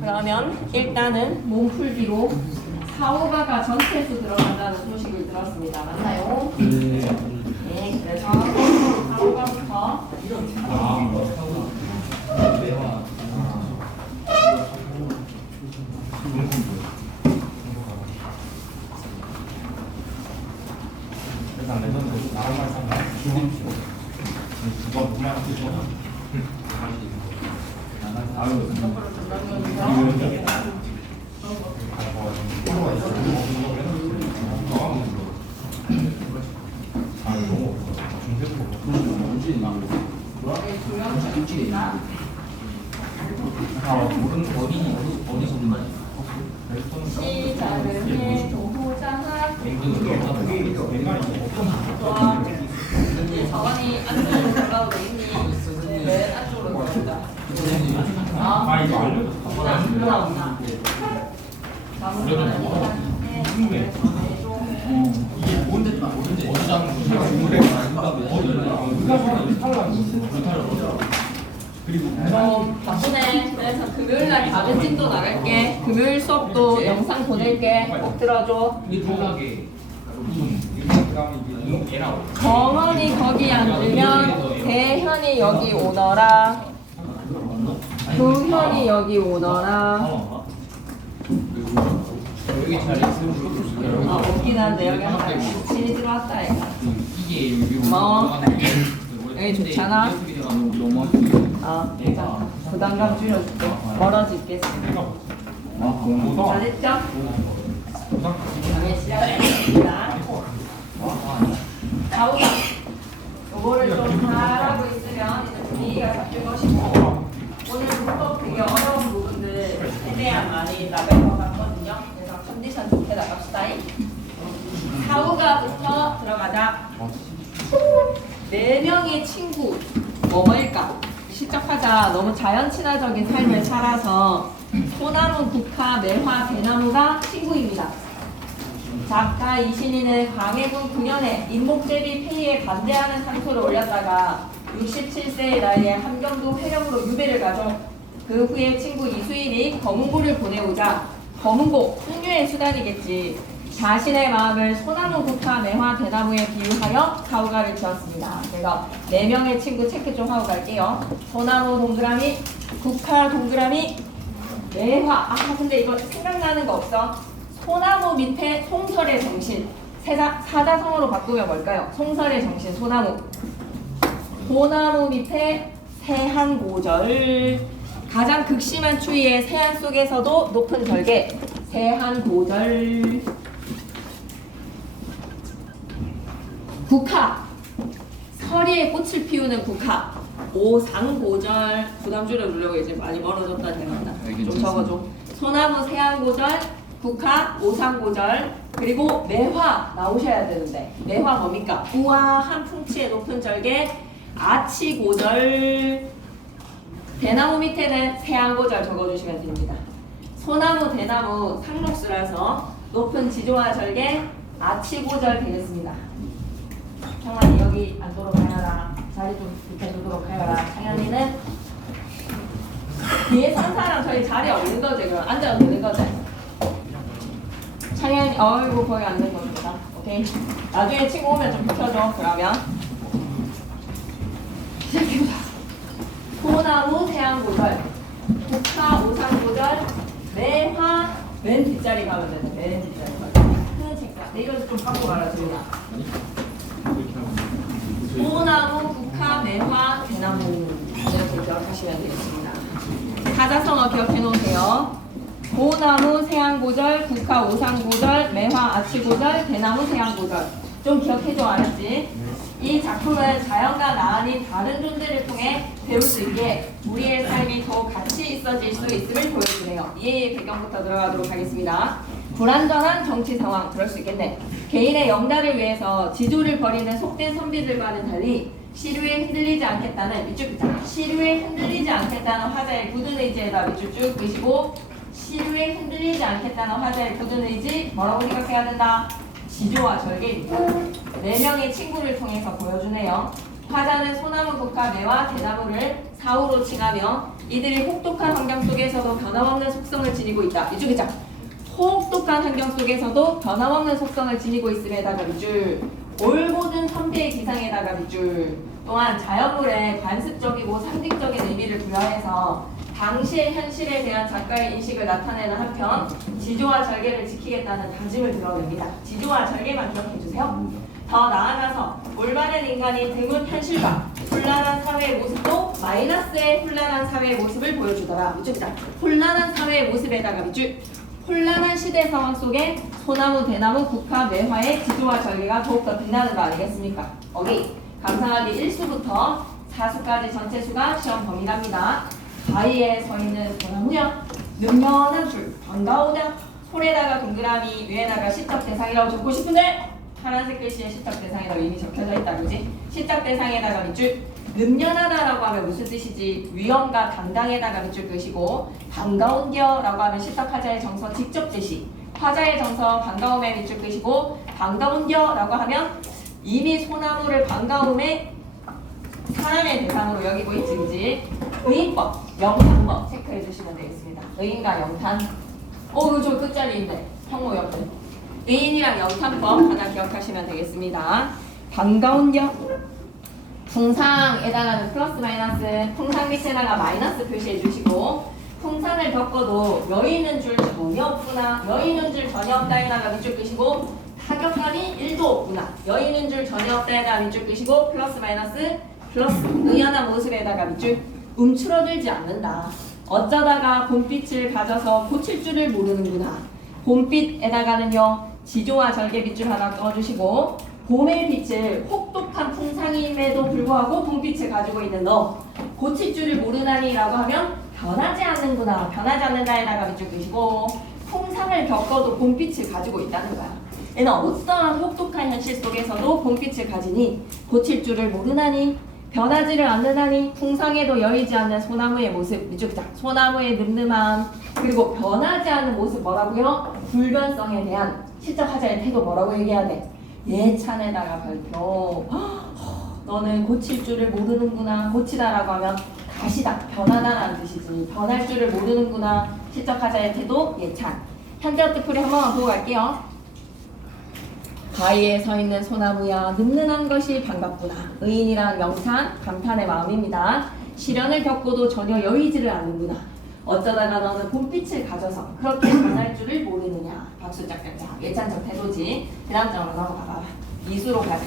그러면 일단은 몸풀기로 4, 5가가 전체 수 들어간다는 소식을 들었습니다. 맞나요? 네, 그래서 4, 5가부터 시작을 해 동호장학 정원이 안쪽으로 들어가도 되겠니? 네, 안쪽으로 들어간다. 없나? 바쁘네. 그래서 금요일날 가벤집도 나갈게. 금요일 수업도 영상 보낼게. 꼭 들어줘. 정원이 거기 앉으면 대현이 여기 오너라. 조현이 여기 오너라. 없긴 한데 여기 항상 친이 들어왔다 얘가. 뭐 여기 좋잖아. 괜찮아. 부담감 줄여줄게. 멀어질게. 잘했죠? 강의 시작하겠습니다. 좌우가 요거를 좀 잘하고 있으면 이제 분위기가 잡힐 것이고, 오늘 문법 되게 어려운 부분들 최대한 많이 나갈 것 같거든요. 그래서 컨디션 좋게 나갑시다. 좌우가부터 들어가자. 4명의 친구 뭐뭐일까? 시작하자. 너무 자연 친화적인 삶을 살아서 소나무, 국화, 매화, 대나무가 친구입니다. 작가 이신희는 광해군 9년에 인목제비 폐위에 반대하는 상소를 올렸다가 67세의 나이에 함경도 회령으로 유배를 가죠. 그 후에 친구 이수일이 검은고를 보내오자 검은고, 풍류의 수단이겠지. 자신의 마음을 소나무, 국화, 매화, 대나무에 비유하여 가우가를 지었습니다. 제가 4명의 친구 체크 좀 하고 갈게요. 소나무 동그라미, 국화 동그라미, 매화. 근데 이거 생각나는 거 없어? 소나무 밑에 송설의 정신. 사자성어로 바꾸면 뭘까요? 송설의 정신, 소나무. 소나무 밑에 세한고절. 가장 극심한 추위에 세한 속에서도 높은 절개. 세한고절. 국화. 서리에 꽃을 피우는 국화. 오상고절. 부담 줄여주려고 이제 많이 멀어졌다 생각나. 좀 적어줘. 소나무 세한고절, 국화, 오상고절, 그리고 매화 나오셔야 되는데 매화 뭡니까? 우아한 풍치의 높은 절개, 아치고절. 대나무 밑에는 세한고절 적어주시면 됩니다. 소나무, 대나무 상록수라서 높은 지조와 절개, 아치고절 되겠습니다. 형만이 여기 앉도록 하여라. 자리 좀 비켜주도록 하여라. 창현이는 뒤에 산 사람 저희 자리 없는 거지. 그럼 앉아도 되는 거지. 창현이 어이구 거기 앉는 겁니다. 오케이. 나중에 친구 오면 좀 비켜줘. 그러면 시작해보자. 소나무 세한고절, 국화 오상고절, 매화. 맨 뒷자리 가면 되네. 맨 뒷자리 가면. 큰 책자. 내 이거 좀 갖고 가라 지훈아. 소나무, 국화, 매화, 대나무. 이렇게 기억하시면 되겠습니다. 사자성어 기억해 놓으세요. 소나무, 세한고절, 국화, 오상고절, 매화, 아치고절, 대나무, 세한고절. 좀 기억해줘. 알았지? 이 작품은 자연과 나 아닌 다른 존재를 통해 배울 수 있게 우리의 삶이 더욱 가치 있어질 수 있음을 보여주네요. 이해의 배경부터 들어가도록 하겠습니다. 불안정한 정치 상황, 그럴 수 있겠네. 개인의 영달을 위해서 지조를 벌이는 속된 선비들과는 달리 시류에 흔들리지 않겠다는, 밑줄 긋자. 시류에 흔들리지 않겠다는 화자의 굳은 의지에다 밑줄 쭉 그시고, 시류에 흔들리지 않겠다는 화자의 굳은 의지, 뭐라고 생각해야 된다? 지조와 절개입니다. 4명의 친구를 통해서 보여주네요. 화자는 소나무 국화 매화 대나무를 사후로 칭하며 이들이 혹독한 환경 속에서도 변함없는 속성을 지니고 있다. 이쪽에 자 혹독한 환경 속에서도 변함없는 속성을 지니고 있음에다가 밑줄 올고든 선비의 기상에다가 밑줄 또한 자연물에 관습적이고 상징적인 의미를 부여해서 당시의 현실에 대한 작가의 인식을 나타내는 한편 지조와 절개를 지키겠다는 다짐을 드러냅니다. 지조와 절개만 기억해주세요. 더 나아가서 올바른 인간이 드문 현실과 혼란한 사회의 모습도 마이너스의 혼란한 사회의 모습을 보여주더라. 이쪽이다. 혼란한 사회의 모습에다가 밑줄 혼란한 시대 상황 속에 소나무, 대나무, 국화, 매화의 지조와 절개가 더욱더 빛나는 거 아니겠습니까? 오케이. 감상하기 1수부터 4수까지 전체 수가 시험 범위랍니다. 가위에 서 있는 소나무야 능련한 줄 반가우냐 솔에다가 동그라미 위에다가 시적 대상이라고 적고 싶은데 파란색 글씨에 시적 대상이라고 이미 적혀져 있다 그지? 시적 대상에다가 밑줄 능련하다라고 하면 무슨 뜻이지? 위엄과 당당에다가 밑줄 끄시고 반가운겨라고 하면 시적 화자의 정서 직접 제시 화자의 정서 반가움에 밑줄 끄시고 반가운겨라고 하면 이미 소나무를 반가움에 사람의 대상으로 여기고 있지 그지? 의인법, 영탄법 체크해 주시면 되겠습니다. 의인과 영탄 이거 저 끝자리인데 평모 옆에 의인이랑 영탄법 하나 기억하시면 되겠습니다. 반가운겨 풍상에다가는 플러스 마이너스 풍상 밑에다가 마이너스 표시해 주시고 풍상을 겪어도 여의는 줄 전혀 없구나 여의는 줄 전혀 없다에다가 밑줄 끄시고 타격감이 1도 없구나 여의는 줄 전혀 없다에다가 밑줄 끄시고 플러스 마이너스 플러스 의연한 모습에다가 밑줄 움츠러들지 않는다. 어쩌다가 봄빛을 가져서 고칠 줄을 모르는구나. 봄빛에다가는요 지조와 절개 밑줄 하나 떠주시고 봄의 빛을 혹독한 풍상임에도 불구하고 봄빛을 가지고 있는 너 고칠 줄을 모르나니 라고 하면 변하지 않는구나 변하지 않는다에다가 밑줄 끄시고 풍상을 겪어도 봄빛을 가지고 있다는 거야. 얘는 어떠한 혹독한 현실 속에서도 봄빛을 가지니 고칠 줄을 모르나니 변하지를 않는다니 풍상에도 여의지 않는 소나무의 모습 밑줄자 소나무의 늠름함 그리고 변하지 않는 모습 뭐라고요? 불변성에 대한 시적 화자의 태도 뭐라고 얘기해야 돼? 예찬에다가 발표 너는 고칠 줄을 모르는구나 고치다라고 하면 다시다 변하다라는 뜻이지 변할 줄을 모르는구나 시적 화자의 태도 예찬 현재어 뜻풀이 한 번만 보고 갈게요. 가위에 서 있는 소나무야 늠름한 것이 반갑구나. 의인이란 명탄, 감탄의 마음입니다. 시련을 겪고도 전혀 여의지를 않는구나. 어쩌다가 너는 봄빛을 가져서 그렇게 변할 줄을 모르느냐. 박수 짝짝짝. 예찬적 태도지. 그 다음 장으로 넘어가 봐봐. 2수로 가자.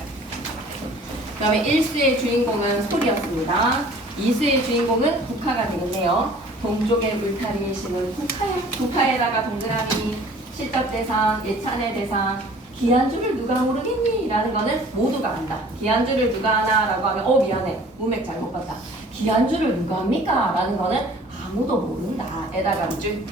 그 다음에 1수의 주인공은 솔이었습니다. 2수의 주인공은 국화가 되겠네요. 동쪽의 울타리에 심은 국화야. 국화에다가 동그라미, 실적 대상, 예찬의 대상, 기한줄을 누가 모르겠니? 라는 거는 모두가 안다. 기한줄을 누가 하나? 라고 하면 미안해. 문맥 잘못 봤다. 기한줄을 누가 합니까? 라는 거는 아무도 모른다. 에다가 밑줄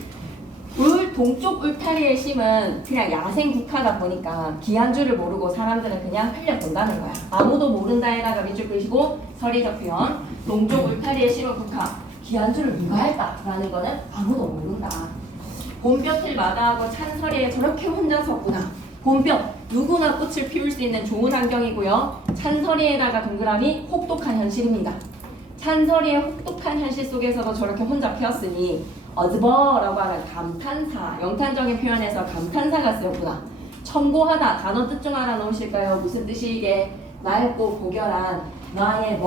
동쪽 울타리의 심은 그냥 야생 국화다 보니까 기한줄을 모르고 사람들은 그냥 흘려본다는 거야. 아무도 모른다에다가 밑줄 그리시고 서리적 표현 동쪽 울타리의 심은 국화 기한줄을 누가 할까? 라는 거는 아무도 모른다. 봄볕을 마다하고 찬서리에 저렇게 혼자 섰구나. 봄볕 누구나 꽃을 피울 수 있는 좋은 환경이고요. 찬서리에다가 동그라미 혹독한 현실입니다. 찬서리의 혹독한 현실 속에서도 저렇게 혼자 피었으니 어즈버라고 하는 감탄사 영탄적인 표현에서 감탄사가 쓰였구나. 첨고하다 단어 뜻 중 하나 넣으실까요? 무슨 뜻이 이게? 맑고 고결한 나의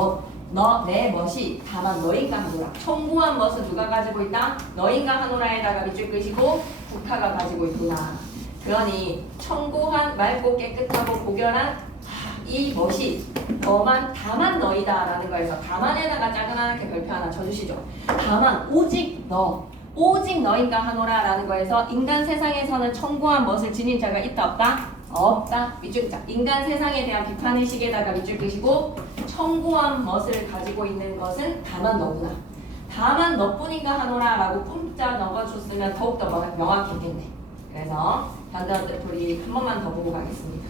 내 멋이 다만 너인가 하노라. 첨고한 멋은 누가 가지고 있다? 너인가 하노라에다가 밑줄 끄시고 국화가 가지고 있구나. 그러니 청고한 맑고 깨끗하고 고결한 이 멋이 다만 너이다 라는 거에서 다만에다가 짜그하게 별표 하나 쳐주시죠. 다만 오직 너인가 하노라 라는 거에서 인간 세상에서는 청고한 멋을 지닌 자가 있다 없다? 없다. 밑줄 자 인간 세상에 대한 비판의식에다가 밑줄 끄시고 청고한 멋을 가지고 있는 것은 다만 너구나. 다만 너뿐인가 하노라 라고 뿜자 넣어줬으면 더욱더 명확했겠네. 그래서 반대어 뜻풀이 한 번만 더 보고 가겠습니다.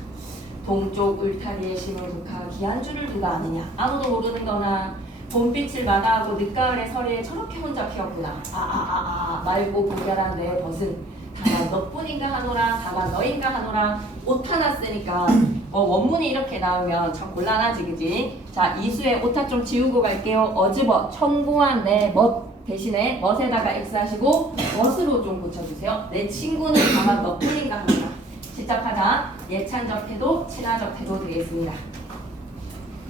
동쪽 울타리에 심은 국화 기한줄을 누가 아느냐. 아무도 모르는 거나 봄빛을 마다하고 늦가을의 서리에 저렇게 혼자 피었구나. 맑고 고결한 내 벗은 다만 너뿐인가 하노라 다만 너인가 하노라 오타 났으니까 원문이 이렇게 나오면 참 곤란하지 그지? 자 이수의 오타 좀 지우고 갈게요. 어즈버 청구한 내 멋 대신에 멋에다가 X 하시고 멋으로 좀 고쳐주세요. 내 친구는 다만 너뿐인가 하노라. 시작하자 예찬적 태도 친화적 태도 되겠습니다.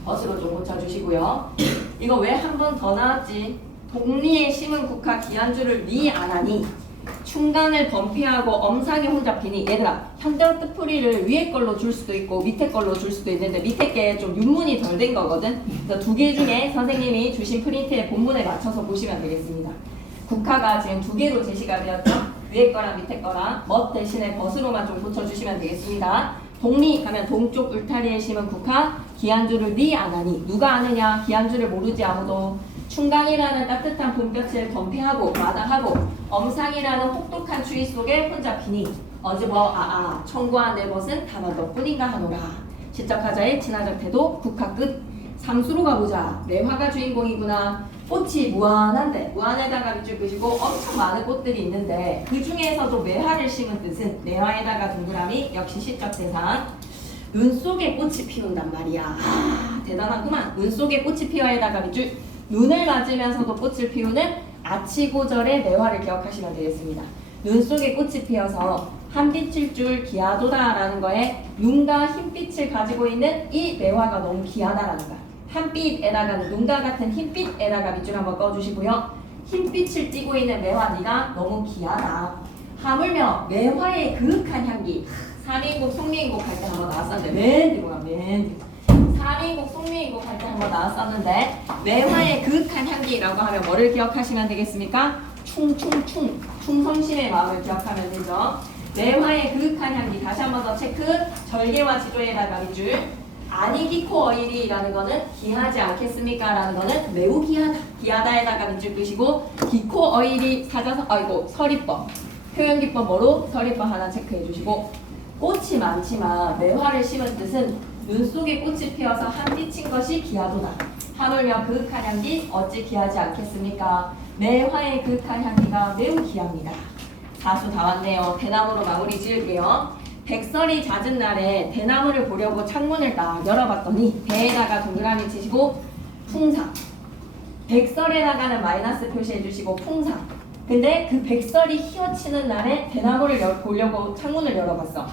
멋으로 좀 고쳐주시고요. 이거 왜 한 번 더 나왔지? 독리에 심은 국화 기한줄을 니 안 하니 충간을 범피하고 엄상에 혼자 피니. 얘들아 현대어 뜻풀이를 위에 걸로 줄 수도 있고 밑에 걸로 줄 수도 있는데 밑에 게 좀 윤문이 덜 된 거거든. 그래서 두 개 중에 선생님이 주신 프린트의 본문에 맞춰서 보시면 되겠습니다. 국화가 지금 두 개로 제시가 되었죠. 위에 거랑 밑에 거랑 멋 대신에 벗으로만 좀 고쳐주시면 되겠습니다. 독리 하면 동쪽 울타리에 심은 국화 기한줄을 니 안 하니. 누가 아느냐? 기한줄을 모르지 아무도. 충강이라는 따뜻한 봄볕을 범피하고 마다하고 엄상이라는 혹독한 추위 속에 혼자 피니. 어즈버 청구한 내 것은 다만 너뿐인가 하노라. 시적하자의 친화적 태도 국화 끝. 삼수로 가보자. 매화가 주인공이구나. 꽃이 무한한데 무한에다가 밑줄 끄시고 엄청 많은 꽃들이 있는데 그 중에서도 매화를 심은 뜻은 매화에다가 동그라미 역시 시적 대상. 눈 속에 꽃이 피운단 말이야. 대단하구만. 눈 속에 꽃이 피어에다가 밑줄 눈을 맞으면서도 꽃을 피우는 아치고절의 매화를 기억하시면 되겠습니다. 눈 속에 꽃이 피어서 한빛일 줄 기하도다라는 거에 눈과 흰빛을 가지고 있는 이 매화가 너무 귀하다라는 거야. 한빛에다가는 눈과 같은 흰빛에다가 밑줄 한번 꺼주시고요. 흰빛을 띠고 있는 매화니가 너무 귀하다. 하물며 매화의 그윽한 향기. 3인국 송미인국 할 때 한번 나왔었는데 맨 뒤로 가 맨 뒤로. 3인국 송미인국 할 때 한번 나왔었는데 매화의 그윽한 향기라고 하면 뭐를 기억하시면 되겠습니까? 충충충 충성심의 마음을 기억하면 되죠. 매화의 그윽한 향기 다시 한번 더 체크. 절개와 지조에다가 밑줄. 아니 기코 어이리라는 거는 귀하지 않겠습니까? 라는 거는 매우 귀하다. 귀하다에다가 밑줄 끄시고 기코 어이리 사자성 서리법 표현기법 뭐로? 서리법 하나 체크해 주시고 꽃이 많지만 매화를 심은 뜻은 눈 속에 꽃이 피어서 한빛인 것이 귀하도다. 하물며 그윽한 향기 어찌 귀하지 않겠습니까? 매화의 그윽한 향기가 매우 귀합니다. 사수 다 왔네요. 대나무로 마무리 지을게요. 백설이 잦은 날에 대나무를 보려고 창문을 딱 열어봤더니 배에다가 동그라미 치시고 풍상. 백설에다가는 마이너스 표시해 주시고 풍상. 근데 그 백설이 휘어치는 날에 대나무를 보려고 창문을 열어봤어.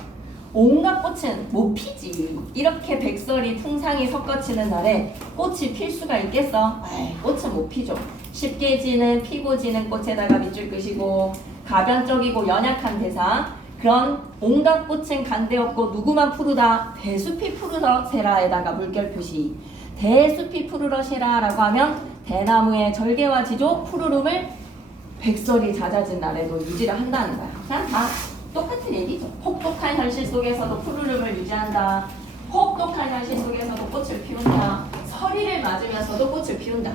온갖 꽃은 못 피지. 이렇게 백설이 풍상이 섞어치는 날에 꽃이 필 수가 있겠어? 에이, 꽃은 못 피죠. 쉽게 지는 피고 지는 꽃에다가 밑줄 끄시고 가변적이고 연약한 대상. 그런 온갖 꽃은 간대없고 누구만 푸르다. 대숲이 푸르러세라에다가 물결 표시. 대숲이 푸르러세라라고 하면 대나무의 절개와 지조 푸르름을 백설이 잦아진 날에도 유지를 한다는 거야. 그냥 다 똑같은 얘기죠. 혹독한 현실 속에서도 푸르름을 유지한다. 혹독한 현실 속에서도 꽃을 피운다. 서리를 맞으면서도 꽃을 피운다.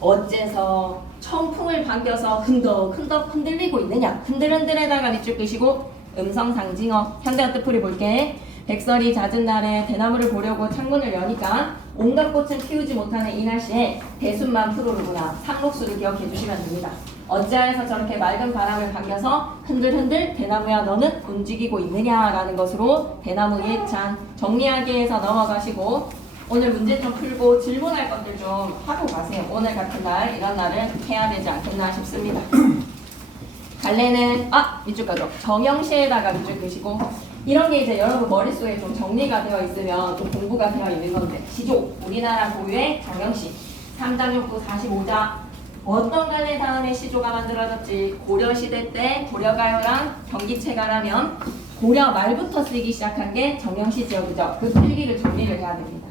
어째서 청풍을 반겨서 흔덕흔덕 흔들리고 있느냐. 흔들흔들에다가 밑줄 끄시고 음성상징어 현대어 뜻풀이 볼게. 백설이 잦은 날에 대나무를 보려고 창문을 여니까 온갖 꽃은 피우지 못하는 이 날씨에 대숲만 푸르르구나. 상록수를 기억해 주시면 됩니다. 어찌하여서 저렇게 맑은 바람을 반겨서 흔들흔들 대나무야 너는 움직이고 있느냐라는 것으로 대나무 예찬 정리하기 해서 넘어가시고 오늘 문제 좀 풀고 질문할 것들 좀 하고 가세요. 오늘 같은 날 이런 날은 해야 되지 않겠나 싶습니다. 갈래는 밑줄 까죠. 정형시에다가 밑줄 끄시고 이런 게 이제 여러분 머릿속에 좀 정리가 되어 있으면 좀 공부가 되어 있는 건데 시조 우리나라 고유의 정형시 3장 6부 45자 어떤 갈래 다음에 시조가 만들어졌지? 고려시대 때 고려가요랑 경기체가라면 고려 말부터 쓰기 시작한 게 정형시 지역이죠. 그 필기를 정리를 해야 됩니다.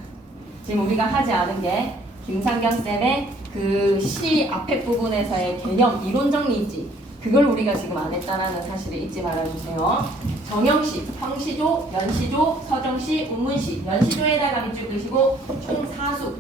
지금 우리가 하지 않은 게 김상경쌤의 그 시 앞에 부분에서의 개념 이론 정리 있지. 그걸 우리가 지금 안 했다는 사실을 잊지 말아주세요. 정형시, 형시조, 연시조, 서정시, 운문시. 연시조에다가 밑줄 끄시고 총 4수.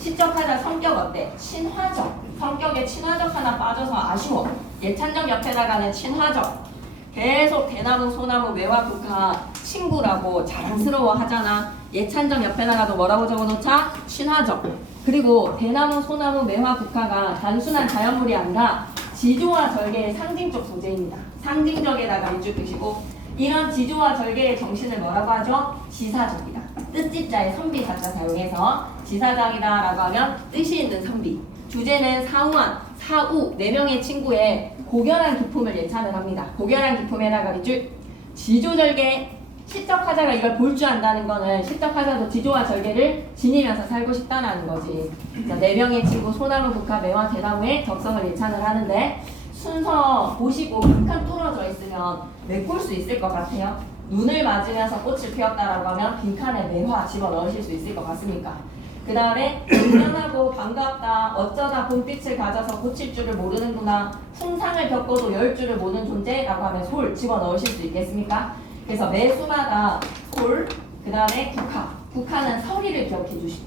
시적하자 성격 어때? 친화적. 성격에 친화적 하나 빠져서 아쉬워. 예찬적 옆에다가는 친화적. 계속 대나무, 소나무, 매화, 국화 친구라고 자랑스러워 하잖아. 예찬적 옆에다가도 뭐라고 적어놓자? 친화적. 그리고 대나무, 소나무, 매화, 국화가 단순한 자연물이 아니라 지조와 절개의 상징적 소재입니다. 상징적에다가 밑줄 끄시고 이런 지조와 절개의 정신을 뭐라고 하죠? 지사적이다. 뜻집자의 선비사자 사용해서 지사적이다 라고 하면 뜻이 있는 선비. 주제는 사우한, 사우, 4명의 친구의 고결한 기품을 예찬을 합니다. 고결한 기품에다가 밑줄 지조절개 시적화자가 이걸 볼 줄 안다는 거는 시적화자도 지조와 절개를 지니면서 살고 싶다는 거지. 자, 4명의 친구 소나무, 국화, 매화, 대나무의 덕성을 예찬을 하는데 순서 보시고 빈칸 뚫어져 있으면 메꿀 수 있을 것 같아요. 눈을 맞으면서 꽃을 피웠다라고 하면 빈칸에 매화 집어넣으실 수 있을 것 같습니까? 그 다음에 운명하고 반갑다, 어쩌다 봄빛을 가져서 고칠 줄을 모르는구나, 풍상을 겪어도 열 줄을 모르는 존재라고 하면 솔 집어넣으실 수 있겠습니까? 그래서 매수마다 솔, 그 다음에 국화, 국화는 서리를 기억해 주시고,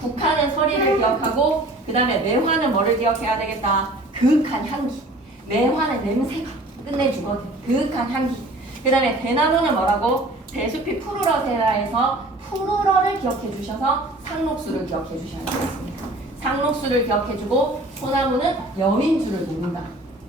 국화는 서리를 기억하고, 그 다음에 매화는 뭐를 기억해야 되겠다? 그윽한 향기. 매화는 냄새가 끝내주거든. 그윽한 향기. 그 다음에 대나무는 뭐라고? 대숲이 푸르러세라 해서 푸르러를 기억해 주셔서 상록수를 기억해 주셔야 되겠습니다. 상록수를 기억해 주고 소나무는 여인주를 모른다.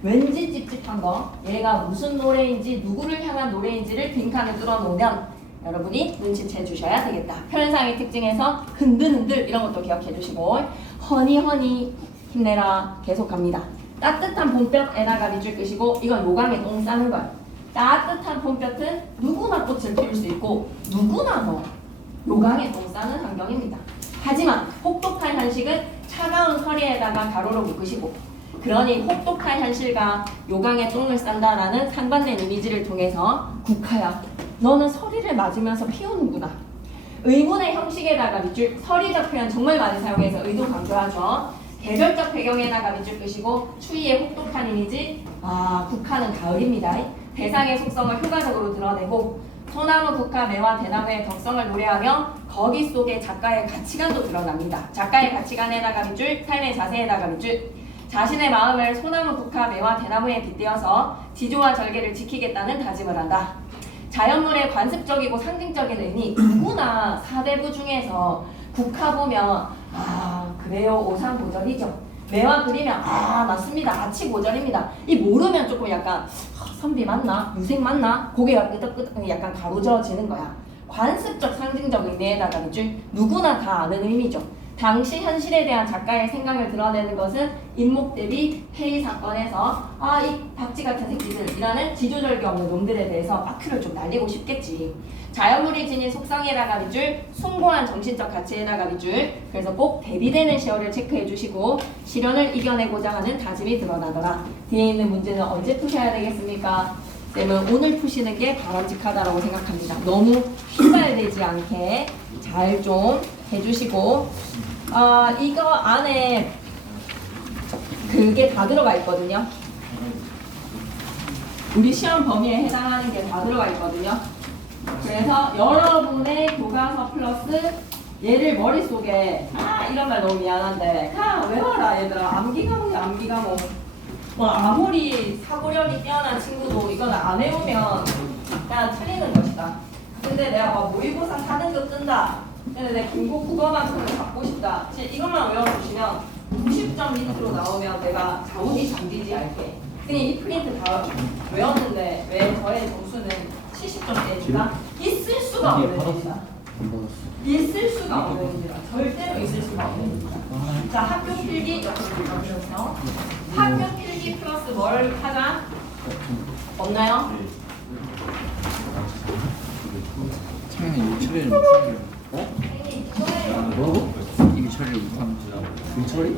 왠지 찝찝한 거, 얘가 무슨 노래인지 누구를 향한 노래인지를 빈칸을 뚫어놓으면 여러분이 눈치채 주셔야 되겠다. 표현상의 특징에서 흔들흔들 이런 것도 기억해 주시고 허니 힘내라 계속 갑니다. 따뜻한 봄볕에다가 밑줄 끄시고 이건 요강에 똥 싸는 거야. 따뜻한 봄볕은 누구나 꽃을 피울 수 있고 누구나 요강에 똥 싸는 환경입니다. 하지만 혹독한 현실은 차가운 서리에다가 가로로 묶으시고 그러니 혹독한 현실과 요강에 똥을 싼다라는 상반된 이미지를 통해서 국화야 너는 서리를 맞으면서 피우는구나. 의문의 형식에다가 밑줄 서리적 표현 정말 많이 사용해서 의도 강조하죠. 개별적 배경에다가 밑줄 끄시고 추위의 혹독한 이미지 국화는 가을입니다. 대상의 속성을 효과적으로 드러내고 소나무, 국화, 매화, 대나무의 덕성을 노래하며 거기 속에 작가의 가치관도 드러납니다. 작가의 가치관에다가 밑줄 삶의 자세에다가 밑줄 자신의 마음을 소나무, 국화, 매화, 대나무에 빗대어서 지조와 절개를 지키겠다는 다짐을 한다. 자연물의 관습적이고 상징적인 의미 누구나 사대부 중에서 국화 보면 그래요 오상고절이죠. 매화 그리면 맞습니다 아치고절입니다. 이 모르면 조금 약간 선비 맞나? 유생 맞나? 고개가 끄덕끄덕 약간 가로저어지는 거야. 관습적 상징적 의미에다가 밑줄 누구나 다 아는 의미죠. 당시 현실에 대한 작가의 생각을 드러내는 것은 인목 대비 회의 사건에서 이 박쥐 같은 새끼들이라는 지조절개 없는 놈들에 대해서 바퀴를 좀 날리고 싶겠지. 자연물이 지닌 속성에다가 밑줄 숭고한 정신적 가치에다가 밑줄 그래서 꼭 대비되는 시어를 체크해 주시고 시련을 이겨내고자 하는 다짐이 드러나더라. 뒤에 있는 문제는 언제 푸셔야 되겠습니까? 쌤은 오늘 푸시는 게 바람직하다고 생각합니다. 너무 휘발되지 않게 잘 좀 해주시고 이거 안에 그게 다 들어가 있거든요. 우리 시험 범위에 해당하는 게 다 들어가 있거든요. 그래서 여러분의 교과서 플러스 얘를 머릿속에 이런 말 너무 미안한데 외워라 얘들아. 암기 과목 아무리 사고력이 뛰어난 친구도 이건 안 외우면 그냥 틀리는 것이다. 근데 내가 모의고사 4등급 뜬다. 근데 내 국어 국어만큼은 받고 싶다. 이것만 외워주시면 90점 밑으로 나오면 내가 자우지 잠디지 알게. 그냥 이 프린트 다 외웠는데 왜 저의 점수는 70점대입니까? 있을 수가 없는 일이다. 있을 수가 없는 일이다. 절대로 있을 수가 없는 일이다. 자, 학교 필기 여러분들요. 학교 필기 플러스 뭘 하자? 없나요? 창현이 이거 처리를 못하는 뭐라고? 이게 처리를 못하는 이 처리?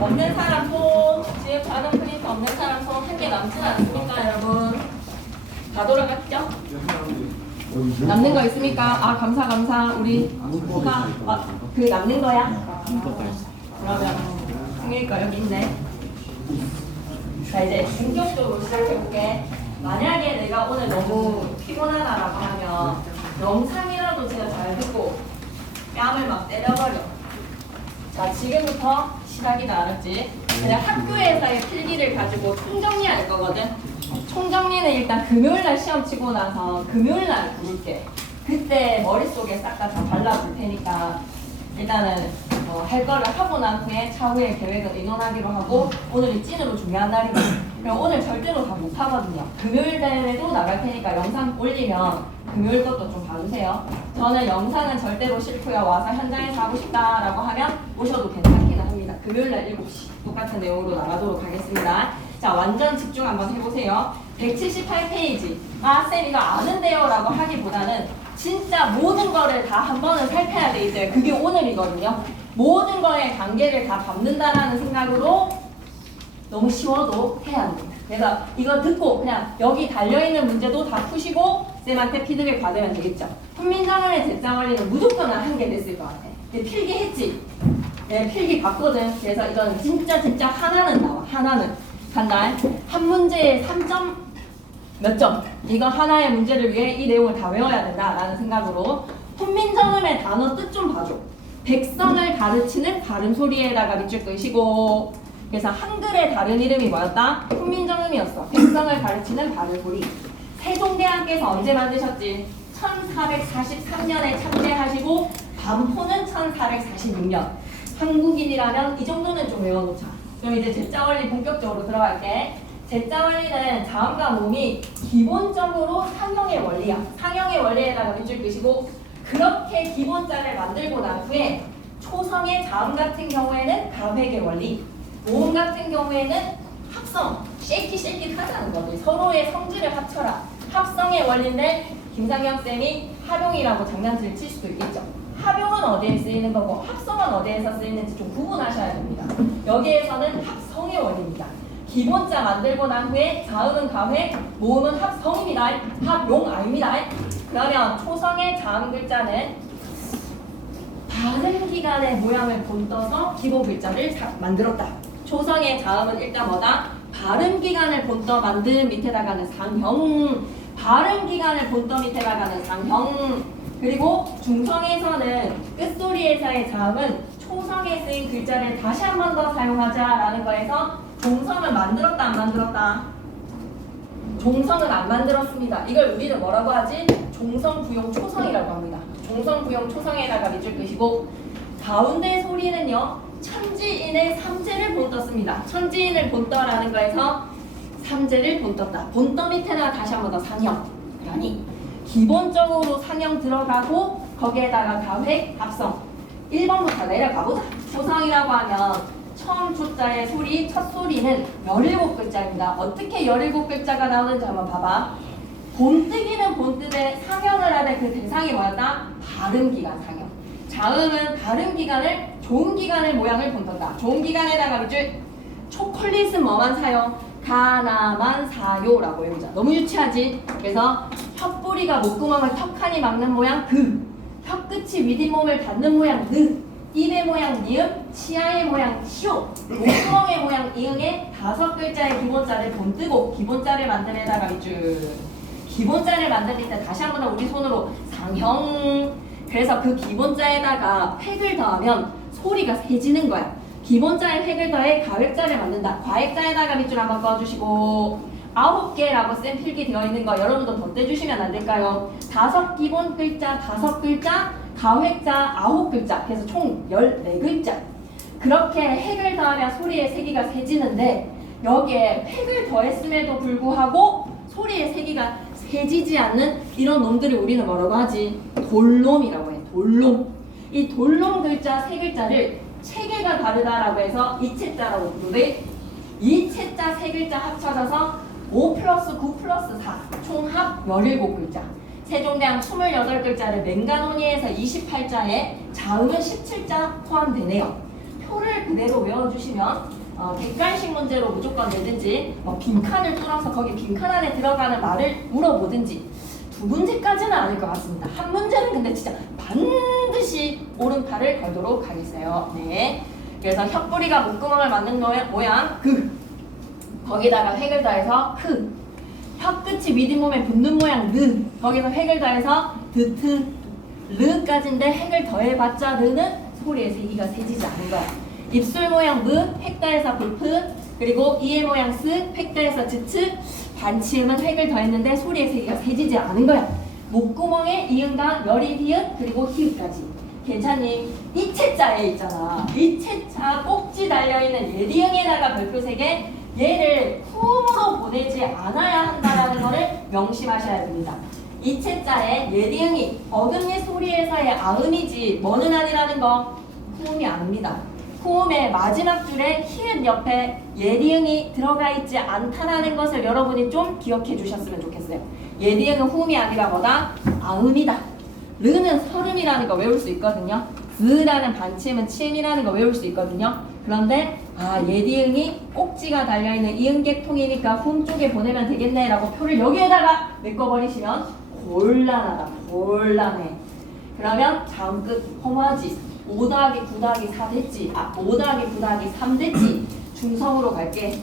없는 사람 손, 지금 다른 프린트 없는 사람 손 한 개 남진 않습니까 여러분? 다 돌아갔죠? 남는 거 있습니까? 감사 우리 누가 그 남는 거야? 그러면 승일이 거 여기 있네. 자 이제 본격적으로 시작해볼게. 만약에 내가 오늘 너무 피곤하다라고 하면 영상이라도 제가 잘 듣고 뺨을 막 때려버려. 자 지금부터 시작이다 알았지? 그냥 학교에서의 필기를 가지고 총정리할 거거든. 총정리는 일단 금요일날 시험 치고 나서 금요일날 부를게. 그때 머릿속에 싹 다 발라줄 테니까 일단은 할 거를 하고 난 후에 차후에 계획을 의논하기로 하고 오늘이 찐으로 중요한 날이거든요. 그럼 오늘 절대로 다 못하거든요. 금요일에도 나갈 테니까 영상 올리면 금요일 것도 좀 봐주세요. 저는 영상은 절대로 싫고요. 와서 현장에서 하고 싶다라고 하면 오셔도 괜찮기는 합니다. 금요일날 7시 똑같은 내용으로 나가도록 하겠습니다. 자, 완전 집중 한번 해보세요. 178페이지. 아, 쌤 이거 아는데요 라고 하기보다는 진짜 모든 거를 다 한 번은 살펴야 돼 있어요. 그게 오늘이거든요. 모든 거의 단계를 다 밟는다라는 생각으로 너무 쉬워도 해야 합니다. 그래서 이거 듣고 그냥 여기 달려있는 문제도 다 푸시고 쌤한테 피드백 받으면 되겠죠. 훈민정음의 제자 원리는 무조건 한 개 됐을 것 같아. 근데 필기 했지? 네, 필기 봤거든. 그래서 이거는 진짜 하나는 나와. 하나는. 간다. 한 문제에 3점 몇 점? 이거 하나의 문제를 위해 이 내용을 다 외워야 된다라는 생각으로 훈민정음의 단어 뜻 좀 봐줘. 백성을 가르치는 발음소리에다가 밑줄 끄시고 그래서 한글의 다른 이름이 뭐였다? 훈민정음이었어. 백성을 가르치는 발음소리. 세종대왕께서 언제 만드셨지? 1443년에 창제하시고 반포는 1446년. 한국인이라면 이 정도는 좀 외워놓자. 그럼 이제 제자원리 본격적으로 들어갈게. 제자원리는 자음과 모음이 기본적으로 상형의 원리야. 상형의 원리에다가 밑줄 끄시고 그렇게 기본자를 만들고 난 후에 초성의 자음 같은 경우에는 가획의 원리, 모음 같은 경우에는 합성, 쉐이킷 하자는 거지. 서로의 성질을 합쳐라. 합성의 원리인데 김상경 쌤이 합용이라고 장난질을 칠 수도 있겠죠. 합용은 어디에 쓰이는 거고 합성은 어디에서 쓰이는지 좀 구분하셔야 됩니다. 여기에서는 합성의 원리입니다. 기본자 만들고 난 후에 자음은 가획, 모음은 합성입니다. 합용 아닙니다. 그러면 초성의 자음 글자는 발음 기간의 모양을 본떠서 기본 글자를 만들었다. 초성의 자음은 일단 뭐다? 발음 기간을 본떠 만든 밑에다가는 상형, 발음 기간을 본떠 밑에다가는 상형. 그리고 중성에서는 끝소리에서의 자음은 초성에 쓰인 글자를 다시 한 번 더 사용하자라는 거에서 종성을 만들었다 안 만들었다? 종성은 안 만들었습니다. 이걸 우리는 뭐라고 하지? 종성 부용 초성이라고 합니다. 종성 부용 초성에다가 밑줄 끄시고 가운데 소리는요 천지인의 삼재를 본떴습니다. 천지인을 본떠라는 거에서 삼재를 본떴다. 본떠 밑에다가 다시 한 번 더 상형. 그러니 기본적으로 상형 들어가고 거기에다가 가획 합성. 1번부터 내려가보자. 초성이라고 하면 처음 초자의 소리, 첫 소리는 17글자입니다. 어떻게 17글자가 나오는지 한번 봐봐. 본뜨기는 본뜻에 상형을 하는 그 대상이 뭐였다? 발음기간 상형. 자음은 발음기간을 좋은 기간의 모양을 본뜬다. 좋은 기간에다가 밑줄 초콜릿은 뭐만 사용? 가나만 사요라고 외우자. 너무 유치하지? 그래서 혓뿌리가 목구멍을 턱하니 막는 모양 그, 혀끝이 윗잇몸을 닿는 모양 느, 입의 모양 니은, 치아의 모양 시오, 목구멍의 모양 이응의 5글자의 기본자를 본뜨고 기본자를 만들에다가 밑줄. 기본자를 만들 때 다시 한 번 더 우리 손으로 상형. 그래서 그 기본자에다가 획을 더하면 소리가 세지는 거야. 기본자에 획을 더해 가획자를 만든다. 과획자에다가 밑줄 한번 꺼주시고 9개라고 쌤 필기 되어 있는 거 여러분도 덧대주시면 안 될까요? 5 기본 글자, 5글자, 가획자 9글자. 그래서 총 14글자. 그렇게 획을 더하면 소리의 세기가 세지는데 여기에 획을 더했음에도 불구하고 소리의 세기가 세지지 않는 이런 놈들을 우리는 뭐라고 하지? 돌놈이라고 해. 돌놈. 이 돌놈 글자 세 글자를 체계가 다르다라고 해서 이체자라고 부르는데 이 체자 세 글자 합쳐져서 5 플러스 9 플러스 4 총합 17글자. 세종대왕 28글자를 맹간혼이에서 28자에 자음은 17자 포함되네요. 표를 그대로 외워주시면 객관식 문제로 무조건 내든지 빈칸을 뚫어서 거기 빈칸 안에 들어가는 말을 물어보든지 2문제까지는 아닐 것 같습니다. 한 문제는 근데 진짜 반드시 오른팔을 걸도록 하겠어요. 네. 그래서 혓뿌리가 목구멍을 맞는 모양 그, 거기다가 획을 더해서 흐, 혀끝이 윗잇몸에 붙는 모양 느, 거기서 획을 더해서 드트, 르까지인데 획을 더해봤자 르는 소리의 세기가 세지지 않은 거야. 입술 모양 무, 획 더해서 불프, 그리고 이의 모양 스, 획 더해서 즈츠, 반치음은 획을 더했는데 소리의 세기가 세지지 않은 거야. 목구멍에 이응과 열이 히읗 그리고 히읗까지. 괜찮니? 이 채자에 있잖아. 이 채자 꼭지 달려있는 예디응에다가 별표 3개 얘를 후음으로 보내지 않아야 한다는 거를 명심하셔야 됩니다. 이 채자에 예디응이 어금니 소리에서의 아음이지 뭐는 아니라는 거 후음이 아닙니다. 후음의 마지막 줄에 히읗 옆에 예디응이 들어가 있지 않다라는 것을 여러분이 좀 기억해 주셨으면 좋겠어요. 예디응은 후음이 아니라 뭐다? 아음이다. 르는 설음이라는 거 외울 수 있거든요. 드라는 반침은 침이라는 거 외울 수 있거든요. 그런데 예디응이 꼭지가 달려있는 이응계통이니까 후음 쪽에 보내면 되겠네 라고 표를 여기에다가 메꿔버리시면 곤란하다. 곤란해. 그러면 다음 끝 허무하지. 5 더하기 9 더하기 4 됐지. 5 더하기 9 더하기 3 됐지. 중성으로 갈게.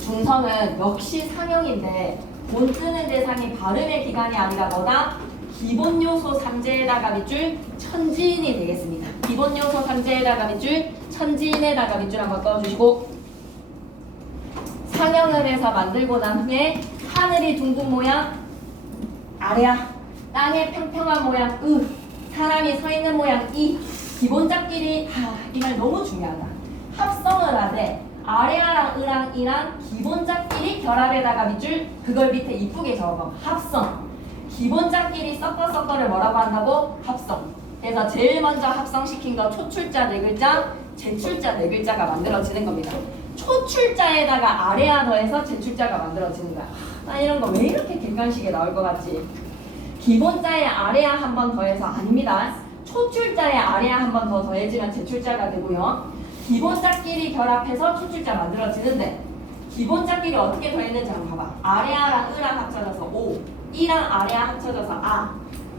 중성은 역시 상형인데 본 뜨는 대상이 발음의 기간이 아니라 뭐다? 기본 요소 3제에다가 밑줄 천지인이 되겠습니다. 기본 요소 3제에다가 밑줄 천지인에다가 밑줄 한번 떠주시고 상형을 해서 만들고 난 후에 하늘이 둥근 모양 아래야 땅의 평평한 모양 사람이 서 있는 모양 기본 짝끼리 이 말 너무 중요하다. 합성을 하되 아래아랑 으랑 이랑 기본 짝끼리 결합에다가 밑줄 그걸 밑에 이쁘게 적어. 합성. 기본 짝끼리 섞어를 뭐라고 한다고? 합성. 그래서 제일 먼저 합성시킨 거 초출자 4글자, 제출자 4글자가 만들어지는 겁니다. 초출자에다가 아래아 더해서 제출자가 만들어지는 거야. 나 이런 거 왜 이렇게 객관식에 나올 것 같지? 기본자에 아래아 한 번 더해서 아닙니다. 초출자에 아래아 한 번 더 더해지면 제출자가 되고요. 기본자끼리 결합해서 초출자 만들어지는데 기본자끼리 어떻게 더했는지 한번 봐봐. 아래아랑 으랑 합쳐져서 오, 이랑 아래아 합쳐져서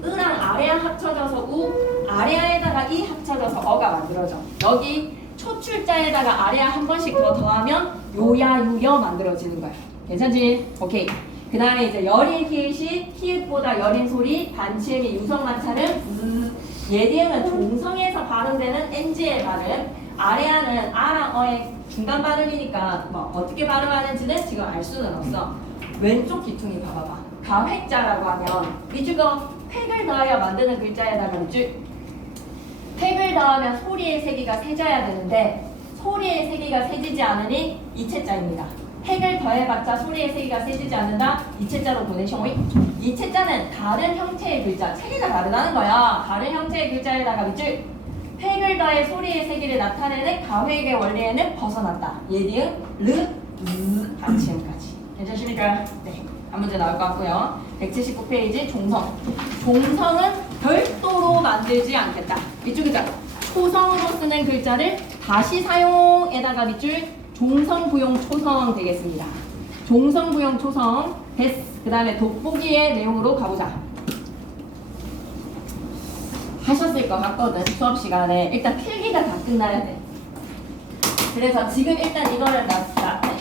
으랑 아래아 합쳐져서 우, 아래아에다가 이 합쳐져서 어가 만들어져. 여기 초출자에다가 아래아 한 번씩 더 더하면 요야 유여 만들어지는 거야. 괜찮지? 오케이. 그 다음에 이제 여린 히읗이 히읗보다 여린 소리, 반침이 유성 마찰은 예디응은 종성에서 발음되는 NG의 발음, 아래아는 아랑 어의 중간 발음이니까 뭐 어떻게 발음하는지는 지금 알 수는 없어. 왼쪽 귀퉁이 봐봐봐. 가획자라고 하면 밑줄거 획을 더하여 만드는 글자에다가 밑줄 획을 더하면 소리의 세기가 세져야 되는데 소리의 세기가 세지지 않으니 이채자입니다. 획을 더해봤자 소리의 세기가 세지지 않는다. 이채자로 보내셔잉. 이채자는 다른 형태의 글자, 체계가 다르다는 거야. 다른 형태의 글자에다가 밑줄 획을 더해 소리의 세기를 나타내는 가획의 원리에는 벗어났다. 예디응, 르, 반침까지. 괜찮습니까? 네. 한 문제 나올 것 같고요. 179페이지 종성. 종성은 별도로 만들지 않겠다. 이쪽이죠. 초성으로 쓰는 글자를 다시 사용에다가 밑줄 종성부용 초성 되겠습니다. 종성부용 초성 됐어. 그 다음에 돋보기의 내용으로 가보자. 하셨을 것 같거든. 수업 시간에 일단 필기가 다 끝나야 돼. 그래서 지금 일단 이거를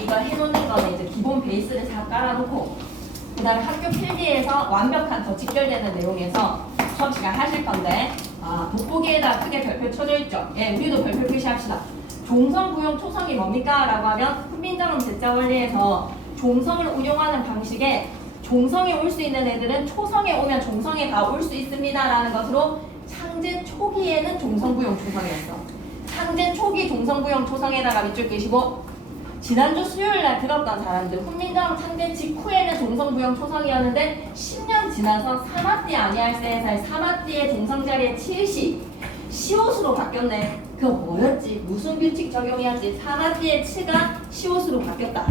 이거 해놓는 거는 이제 기본 베이스를 다 깔아놓고 그 다음에 학교 필기에서 완벽한 더 직결되는 내용에서 수업 시간 하실 건데 돋보기에다 크게 별표 쳐져 있죠. 예, 우리도 별표 표시합시다. 종성부용 초성이 뭡니까? 라고 하면 훈민정음 제자 원리에서 종성을 운용하는 방식에 종성에 올 수 있는 애들은 초성에 오면 종성에 다 올 수 있습니다 라는 것으로 창제 초기에는 종성부용 초성이었어. 창제 초기 종성부용 초성에다가 밑줄 끄시고 지난주 수요일날 들었던 사람들 훈민정음 창제 직후에는 종성부용 초성이었는데 10년 지나서 사마띠 아니할세에서의 사마띠의 종성자리에 치읓이 시옷으로 바뀌었네. 그거 뭐였지? 무슨 규칙 적용이었지? 사마띠의 치가 시옷으로 바뀌었다.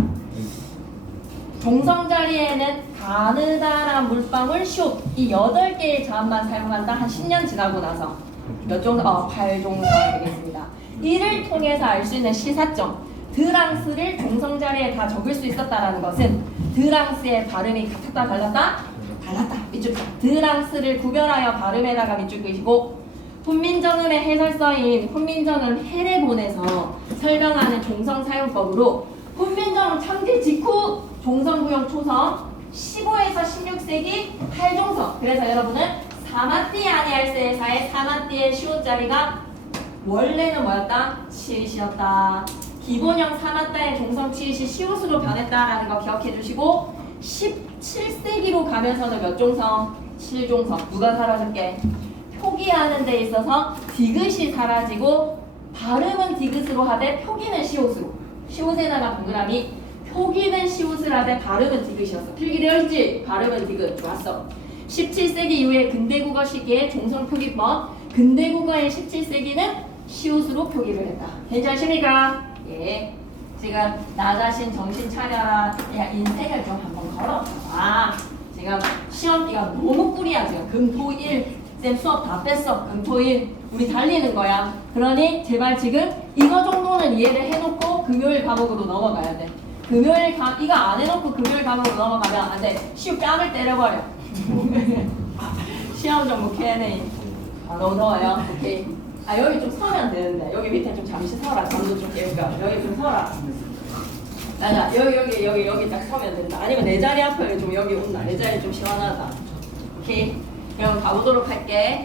종성자리에는 가느다란 물방울 시옷 이 8개의 자음만 사용한다. 한 10년 지나고 나서 몇 종성? 8종성 되겠습니다. 이를 통해서 알 수 있는 시사점 드랑스를 종성자리에 다 적을 수 있었다라는 것은 드랑스의 발음이 같았다 달랐다? 달랐다. 밑줄 드랑스를 구별하여 발음에다가 밑줄 끄시고 훈민정음의 해설서인 훈민정음 해례본에서 설명하는 종성사용법으로 훈민정음 창제 직후 종성부용 초성 15에서 16세기 8종성. 그래서 여러분은 사마띠 아니할세에서의 사마띠의 시옷자리가 원래는 뭐였다? 치읓이었다. 기본형 사마따의 종성 치읓이 시옷으로 변했다라는 거 기억해 주시고 17세기로 가면서는 몇 종성? 7종성. 누가 살아줄게? 표기하는 데 있어서 디귿이 사라지고 발음은 디귿으로 하되 표기는 시옷으로. 시옷에다가 동그라미. 표기는 시옷을 하되 발음은 디귿이었어. 필기되어 있지? 발음은 디귿. 좋았어. 17세기 이후에 근대국어 시기에 종성표기법. 근대국어의 17세기는 시옷으로 표기를 했다. 괜찮으십니까? 예. 지금 나 자신 정신 차려라. 야, 인생을 좀 한번 걸어봐. 지금 시험기가 너무 꿀이야. 지금 금토일 쌤 수업 다 뺐어. 금토일 우리 달리는 거야. 그러니 제발 지금 이거 정도는 이해를 해놓고 금요일 과목으로 넘어가야 돼. 금요일 이거 안 해놓고 금요일 과목으로 넘어가면 안 돼. 시험 뺨을 때려버려. 시험 정보 Q&A. 너무 더워요. 오케이. 여기 좀 서면 되는데 여기 밑에 좀 잠시 서라. 잠도 좀 깨울까. 여기 좀 서라. 자, 여기 딱 서면 된다. 아니면 내 자리 앞에 좀 여기 온다. 내 자리 좀 시원하다. 오케이. 그럼 가보도록 할게.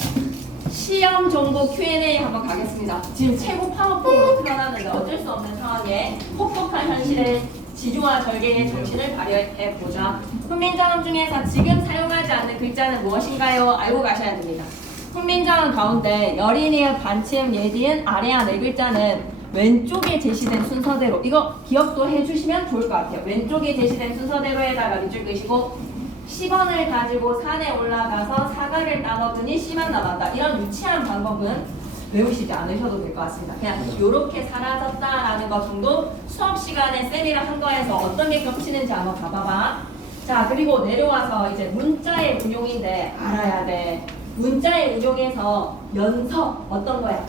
시험 정보 Q&A 한번 가겠습니다. 지금 최고 파워폭으로 틀어놨는데 어쩔 수 없는 상황에 혹독한 현실에 지조와 절개의 정신을 발휘해 보자. 훈민정음 중에서 지금 사용하지 않는 글자는 무엇인가요? 알고 가셔야 됩니다. 훈민정음 가운데 열인이은 반치음 예디은 아래한 네 글자는 왼쪽에 제시된 순서대로 이거 기억도 해주시면 좋을 것 같아요. 왼쪽에 제시된 순서대로에다가 밑줄 그시고 10원을 가지고 산에 올라가서 사과를 따먹으니 씨만 남았다. 이런 유치한 방법은 외우시지 않으셔도 될 것 같습니다. 그냥 이렇게 사라졌다라는 것 정도 수업 시간에 쌤이랑 한 거에서 어떤 게 겹치는지 한번 봐봐봐. 자, 그리고 내려와서 이제 문자의 운용인데 알아야 돼. 문자의 운용에서 연서 어떤 거야?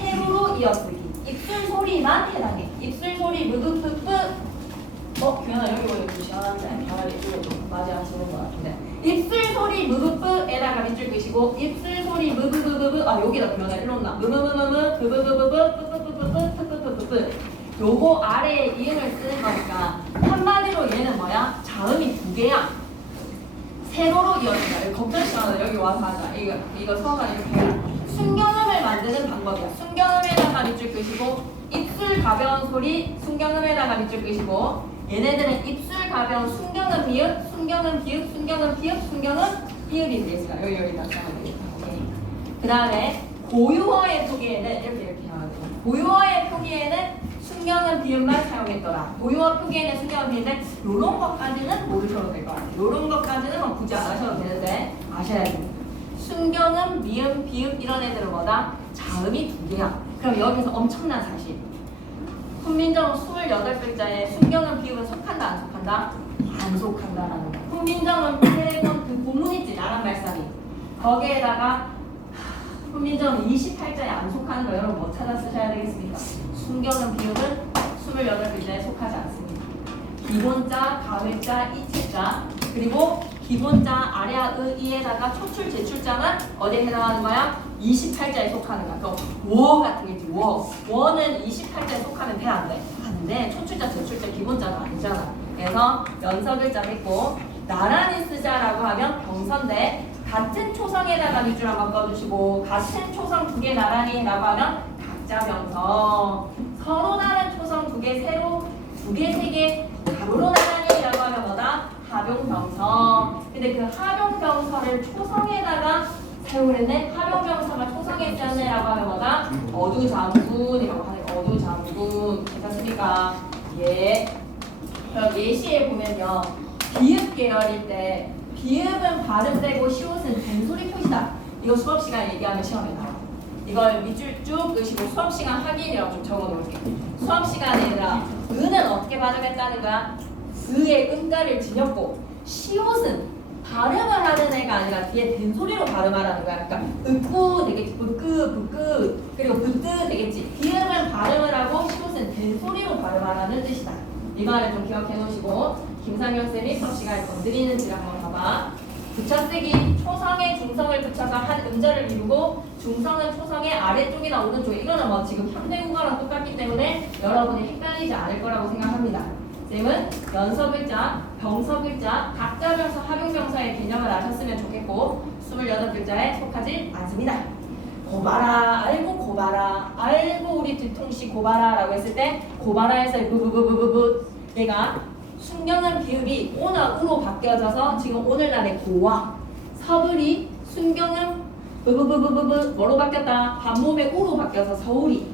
세로로 이어쓰기. 입술 소리만 해당해. 입술 소리 무드프프. 규현아 여기 원래 좀 시원한데 변화를 이쪽에 좀 맞이 하시는 것 같은데. 입술 소리 무브프에다가 밑줄 끄시고 입술 소리 무브브브브. 여기다 변화 일로 온나. 무무무무무 부부부부부 뿌뿌뿌뿌뿌뿌뿌뿌뿌. 요거 아래에 이응을 쓰는 거니까 한마디로 얘는 뭐야? 자음이 두 개야. 세로로 이어진다. 걱정 시간에 여기 와서 하자. 이거 수업은 이렇게 해라. 순경음을 만드는 방법이야. 순경음에다가 밑줄 끄시고 입술 가벼운 소리 순경음에다가 밑줄 끄시고 얘네들은 입술 가벼운 순경음 비읍 순경음 비읍 순경음 비읍 순경음 비읍이 되겠습니다. 여기다 써면 되겠다. 그 다음에 고유어의 표기에는 이렇게 하면 돼요. 고유어의 표기에는 순경은 비읍만 사용했더라. 고유어 표기에는 순경은 비읍인데 요런 것까지는 모르셔도 될 것 같아요. 요런 것까지는 뭐 굳이 안 하셔도 되는데 아셔야 됩니다. 순경은 미음, 비읍 이런 애들은 뭐다? 자음이 두 개야. 그럼 여기서 엄청난 사실. 훈민정음 28글자에 순경은 비읍은 속한다 안 속한다? 안 속한다라는 거. 훈민정음 8권 그 본문 있지 나란 말씀이. 거기에다가 훈민정음 28자에 안 속하는 거 여러분 뭐 찾아 쓰셔야 되겠습니까? 순경은 비읍은 28글자에 속하지 않습니다. 기본자, 가회자, 이체자 그리고 기본자 아래아 의에다가 초출 제출자만 어디에 해당하는 거야? 28자에 속하는 거야. 그럼 워 같은 게 있지. 워는 28자에 속하면 돼 안 돼? 안 돼. 초출자 제출자 기본자가 아니잖아. 그래서 연서글자 했고 나란히 쓰자라고 하면 병선데 같은 초성에다가 밑줄 한번 꺼주시고 같은 초성 두 개 나란히라고 하면 각자 병성. 서로 다른 초성 두 개 세로 두 개 세 개 가로로 나란히라고 하면 뭐다? 하병병서. 근데 그 하병병서를 초성에다가 사용을 했네. 하병병서가 초성에 쓰였네라고 하면 뭐다? 어두장군이라고 하는 거. 어두장군. 괜찮습니까? 예. 그럼 예시에 보면요. 비읍 계열일 때 비읍은 발음되고 시옷은 된소리 표시다. 이거 수업 시간에 얘기하면 시험에 나와. 이걸 밑줄 쭉 끄시고 수업 시간 확인이라고 좀 적어 놓을게요. 수업 시간에 얘들아 은은 어떻게 발음했다는 거야? 의의 음가를 지녔고 시옷은 발음을 하는 애가 아니라 뒤에 된소리로 발음하라는 거야. 그러니까 으꾸 되겠지. 으끄 그리고 으뜨 되겠지. 비음은 발음을 하고 시옷은 된소리로 발음하라는 뜻이다. 이 말을 좀 기억해 놓으시고 김상현 쌤이 수업 시간에 건드리는지를 한번 봐봐. 붙여쓰기 초성에 중성을 붙여서 한 음절을 이루고 중성은 초성의 아래쪽이나 오른쪽에 이거는 뭐 지금 현대국어랑 똑같기 때문에 여러분이 헷갈리지 않을 거라고 생각합니다. 쌤은 연서글자, 병서글자, 각자 병서, 하병병서의 개념을 아셨으면 좋겠고 28글자에 속하지 않습니다. 고바라, 알고 고바라, 알고 우리 뒤통수 고바라 라고 했을 때 고바라에서의 부부부부부부 얘가 순경은 비읍이 오나 우로 바뀌어져서 지금 오늘날의 고와 서블이 순경은 브브브브브브 뭐로 바뀌었다? 반몸에 우로 바뀌어서 서울이.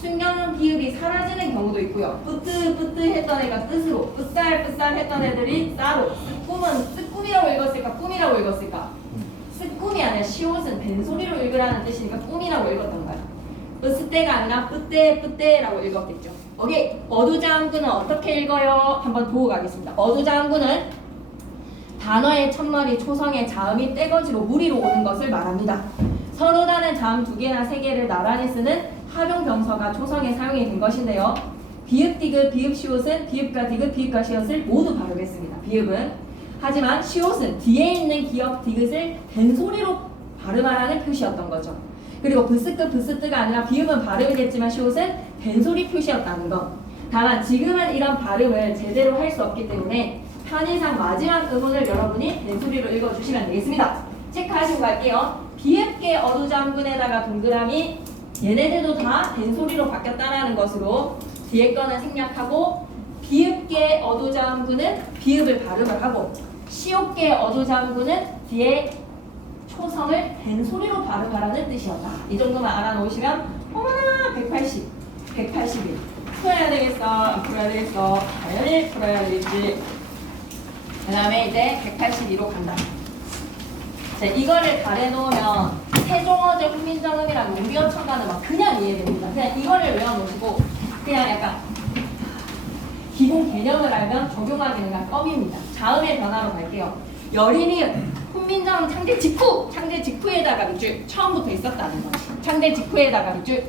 순경은 비읍이 사라지는 경우도 있고요. 뿌뜨뿌뜨 했던 애가 뜻으로, 뿌쌀뿌쌀 했던 애들이 싸로. 꿈은 쓰꿈이라고 읽었을까? 꿈이라고 읽었을까? 쓰꿈이 아니라 시옷은 벤소리로 읽으라는 뜻이니까 꿈이라고 읽었던 거야. 뿌스때가 아니라 뿌떼뿌떼라고 읽었겠죠. 오케이. 어두장구는 어떻게 읽어요? 한번 보고 가겠습니다. 어두장구는 단어의 첫머리 초성의 자음이 떼거지로 무리로 오는 것을 말합니다. 서로 다른 자음 2개나 3개를 나란히 쓰는 합용병서가 초성에 사용이 된 것인데요. 비읍, 디귿, 비읍, 시옷은 비읍과 디귿, 비읍과 시옷을 모두 발음했습니다. 비읍은. 하지만 시옷은 뒤에 있는 기역, 디귿을 된소리로 발음하라는 표시였던 거죠. 그리고 브스끄, 브스뜨가 아니라 비읍은 발음이 됐지만 시옷은 된소리 표시였다는 것. 다만 지금은 이런 발음을 제대로 할 수 없기 때문에 편의상 마지막 음운을 여러분이 된소리로 읽어주시면 되겠습니다. 체크하시고 갈게요. 비읍계 어두장군에다가 동그라미, 얘네들도 다 된소리로 바뀌었다라는 것으로 뒤에 거는 생략하고, 비읍계 어두장군은 비읍을 발음을 하고, 시옷계 어두장군은 뒤에 초성을 된소리로 발음하라는 뜻이었다. 이 정도만 알아놓으시면 어머나 180, 181 풀어야 되겠어? 안 풀어야 되겠어? 당연히 풀어야 되겠지. 그 다음에 이제 182로 간다. 자, 이거를 가려놓으면 세종어제 훈민정음이랑 용비어천가는 막 그냥 이해됩니다. 그냥 이거를 외워놓으시고 그냥 약간 기본 개념을 알면 적용하기는 그냥 껌입니다. 자음의 변화로 갈게요. 여린이은 훈민정음 창제 직후! 창제 직후에다가 밑줄 처음부터 있었다는 거지. 창제 직후에다가 밑줄.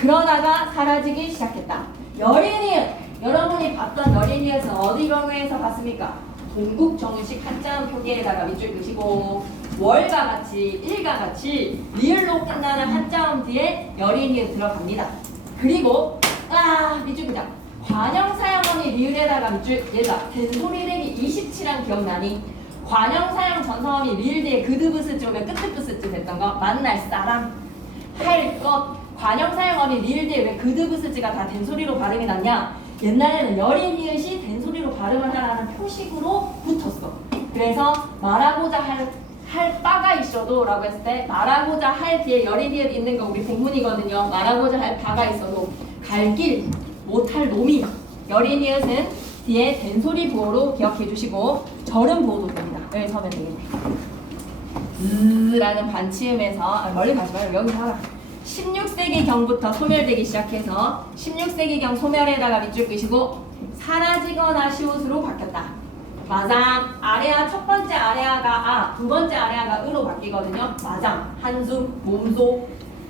그러다가 사라지기 시작했다. 여린이은 여러분이 봤던 여린이은 어디 경우에서 봤습니까? 동국정식 한자음 표기에다가 밑줄 그시고, 월과 같이 일과 같이 리을로 끝나는 한자음 뒤에 여린이은 들어갑니다. 그리고 밑줄 그냥 관형사형언이 리을에다가 밑줄. 얘가 된소리내기 27한 기억나니? 관형사형 전사음이 리을 뒤에 그드브스쯤 오면 끄트브스쯤 됐던 거. 만날 사람, 할 것. 관형사형언이 리을 뒤에 왜 그드브스지가 다 된소리로 발음이 났냐? 옛날에는 여린 이릇이 된소리로 발음을 하라는 표식으로 붙었어. 그래서 말하고자 할 바가 있어도 라고 했을 때 말하고자 할 뒤에 여린 이릇 있는 거 우리 본문이거든요. 말하고자 할 바가 있어도 갈 길 못할 놈이. 여린 이릇은 뒤에 된소리 부호로 기억해 주시고 절음 부호도 됩니다. 여기 서면 되겠네. 라는 반치음에서 멀리 가지 말고 여기서 하라. 16세기경부터 소멸되기 시작해서 16세기경 소멸에다가 밑줄 끄시고 사라지거나 시옷으로 바뀌었다. 마장, 아래아 첫 번째 아래아가 아, 두 번째 아래아가 으로 바뀌거든요. 마장, 한숨, 몸소,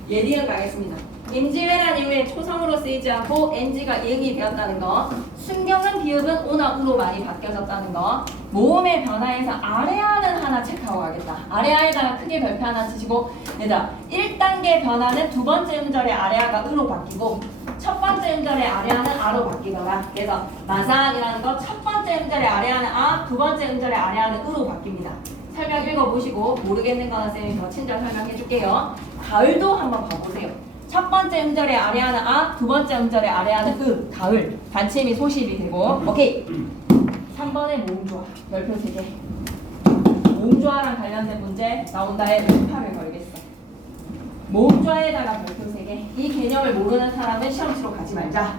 예리은 가겠습니다. 임지왜란 이후에 초성으로 쓰이지 않고 NG가 이응이 되었다는 거. 순경은 비읍은 오나 우로 많이 바뀌어졌다는 거. 모음의 변화에서 아래아는 하나 체크하고 가겠다. 아래아에다가 크게 별표 하나 치시고, 얘들아 1단계 변화는 두 번째 음절의 아래아가 으로 바뀌고 첫 번째 음절의 아래아는 아로 바뀌더라. 그래서 마산이라는 거 첫 번째 음절의 아래아는 아, 두 번째 음절의 아래아는 으로 바뀝니다. 설명 읽어보시고 모르겠는 거는 쌤이 더 친절 설명해 줄게요. 가을도 한번 봐보세요. 첫 번째 음절의 아래아는 아, 두 번째 음절의 아래아는 가을. 반치음이 소실이 되고. 오케이. 3번의 모음조화. 별표 3개. 모음조화랑 관련된 문제 나온다에 별표를 걸겠어. 모음조화에다가 별표 3개. 이 개념을 모르는 사람은 시험 치러 가지 말자.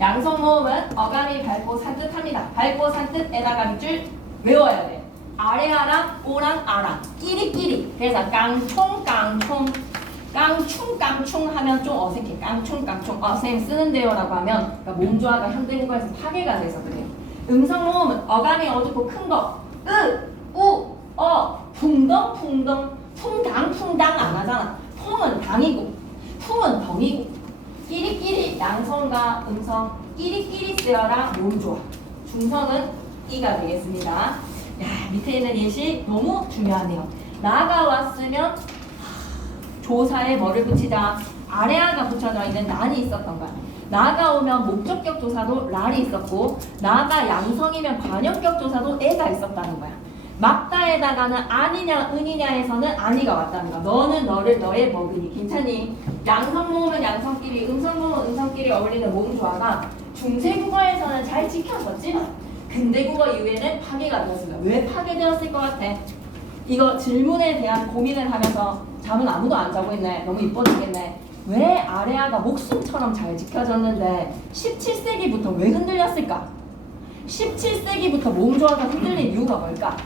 양성모음은 어감이 밝고 산뜻합니다. 밝고 산뜻에다가 밑줄 외워야 돼. 아래아랑 오랑 아랑 끼리끼리. 그래서 깡총 깡충 하면 좀 어색해. 깡충 선생님 쓰는데요 라고 하면 그러니까 몸조화가 현대국어에서 파괴가 돼서 그래요. 음성모음은 어감이 어둡고 큰거 풍덩 풍당 안 하잖아. 풍은 당이고 풍은 덩이고 끼리끼리 양성과 음성 끼리끼리 쓰여라 몸조화. 중성은 이가 되겠습니다. 야, 밑에 있는 예시 너무 중요하네요. 나가 왔으면 조사에 뭐를 붙이자? 아래아가 붙여져 있는 난이 있었던 거야. 나가 오면 목적격 조사도 랄이 있었고 나가 양성이면 관형격 조사도 애가 있었다는 거야. 막다에다가는 아니냐 은이냐에서는 아니가 왔다는 거야. 너는 너를 너의 먹으니 괜찮니? 양성모음은 양성끼리 음성모음은 음성끼리 어울리는 모음조화가 중세국어에서는 잘 지켰었지만 근대국어 이후에는 파괴가 되었습니다. 왜 파괴되었을 것 같아? 이거 질문에 대한 고민을 하면서 잠은 아무도 안 자고 있네. 너무 이뻐지겠네. 왜 아레아가 목숨처럼 잘 지켜졌는데 17세기부터 왜 흔들렸을까? 17세기부터 몸조화가 흔들린 이유가 뭘까?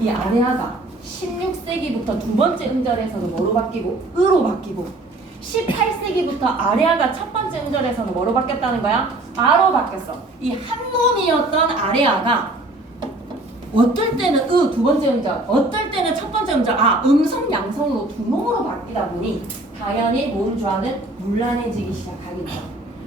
이 아레아가 16세기부터 두 번째 음절에서는 뭐로 바뀌고? 으로 바뀌고 18세기부터 아레아가 첫 번째 음절에서는 뭐로 바뀌었다는 거야? 아로 바뀌었어. 이 한 몸이었던 아레아가 어떨 때는 두 번째 음절, 어떨 때는 첫 번째 음절, 음성 양성으로 두 몸으로 바뀌다 보니 당연히 몸조화는 문란해지기 시작하겠죠.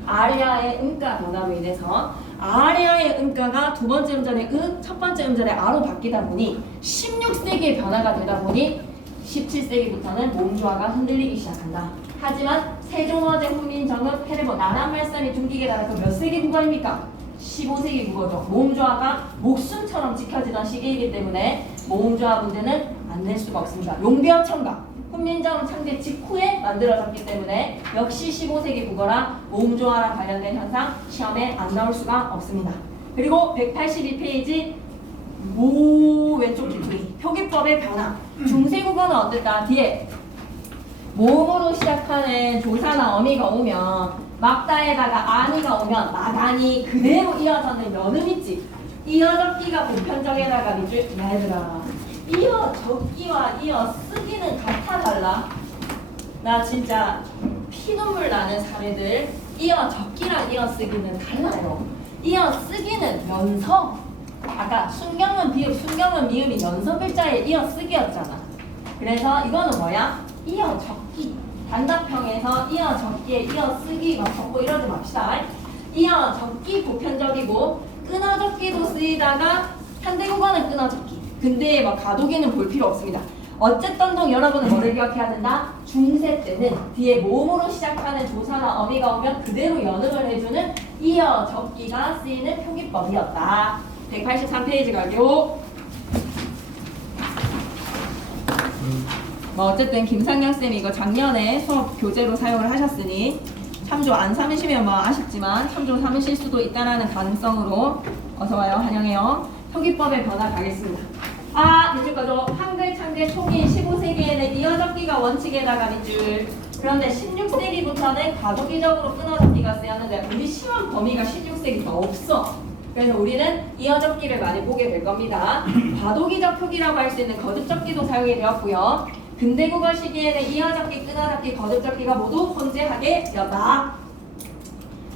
아레아의 음가 변화로 인해서 아레아의 음가가 두 번째 음절의 첫 번째 음절의 아로 바뀌다 보니 16세기의 변화가 되다 보니 17세기부터는 몸조화가 흔들리기 시작한다. 하지만 세종어제 후민정음 페레보 나란말씀이 중기계 나라가 몇 세기 국어입니까? 15세기 국어죠. 몸조화가 목숨처럼 지켜지던 시기이기 때문에 몸조화 문제는 안 낼 수가 없습니다. 용비어 청각 훈민정음 창제 직후에 만들어졌기 때문에 역시 15세기 국어라 몸조화랑 관련된 현상 시험에 안 나올 수가 없습니다. 그리고 182페이지 왼쪽 뒤풀이 표기법의 변화. 중세국어는 어떨까? 뒤에 모음으로 시작하는 조사나 어미가 오면 막다에다가 아니가 오면 나간이 그대로 이어서는 연음 있지. 이어적기가 보편적에다가 밑줄 얘들아 이어적기와 이어쓰기는 같아 달라? 나 진짜 피눈물 나는 사례들. 이어적기랑 이어쓰기는 달라요. 이어쓰기는 연서. 아까 순경은 비읍, 순경은 미음이 연서 글자의 이어쓰기였잖아. 그래서 이거는 뭐야? 이어적기. 단답형에서 이어적기에 이어쓰기가 적고 이러지 맙시다. 이어적기 보편적이고 끊어적기도 쓰이다가 현대국어는 끊어적기. 근데 막 가도기는 볼 필요 없습니다. 어쨌든 여러분은 뭐를 기억해야 된다? 중세 때는 뒤에 모음으로 시작하는 조사나 어미가 오면 그대로 연음을 해주는 이어적기가 쓰이는 표기법이었다. 183페이지 가기로. 어쨌든 김상현 쌤이 이거 작년에 수업 교재로 사용을 하셨으니 참조 안 삼으시면 아쉽지만 참조 삼으실 수도 있다라는 가능성으로 어서와요. 환영해요. 표기법의 변화 가겠습니다. 밑줄 거죠. 한글 창제 초기 15세기에는 이어적기가 원칙에다가 밑줄. 그런데 16세기부터는 과도기적으로 끊어적기가 쓰였는데 우리 시험 범위가 16세기가 없어. 그래서 우리는 이어적기를 많이 보게 될 겁니다. 과도기적 표기라고 할 수 있는 거듭적기도 사용이 되었고요. 근대국어 시기에는 이어적기, 끊어적기, 거듭적기가 모두 혼재하게 되었다.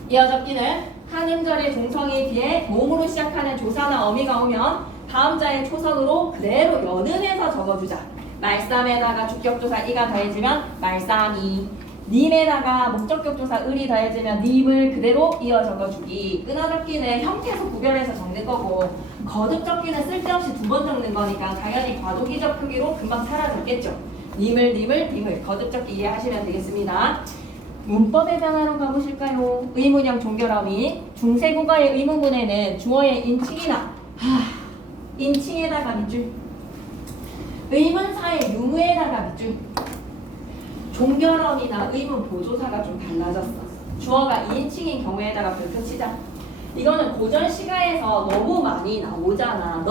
이어적기는 한 음절의 종성이 뒤에 몸으로 시작하는 조사나 어미가 오면 다음 자의 초성으로 그대로 연음해서 적어주자. 말쌈에다가 주격조사 이가 더해지면 말쌈이, 님에다가 목적격조사 을이 더해지면 님을 그대로 이어 적어주기. 끊어적기는 형태에서 구별해서 적는 거고 거듭적기는 쓸데없이 두 번 적는 거니까 당연히 과도기적 표기로 금방 사라졌겠죠. 님을 거듭적기 이해하시면 되겠습니다. 문법의 변화로 가보실까요? 의문형 종결어미. 중세국어의 의문문에는 주어의 인칭이나 인칭에다가 밑줄, 의문사의 유무에다가 밑줄. 종결어미나 의문 보조사가 좀 달라졌어. 주어가 2인칭인 경우에다가 별표 치자. 이거는 고전 시가에서 너무 많이 나오잖아.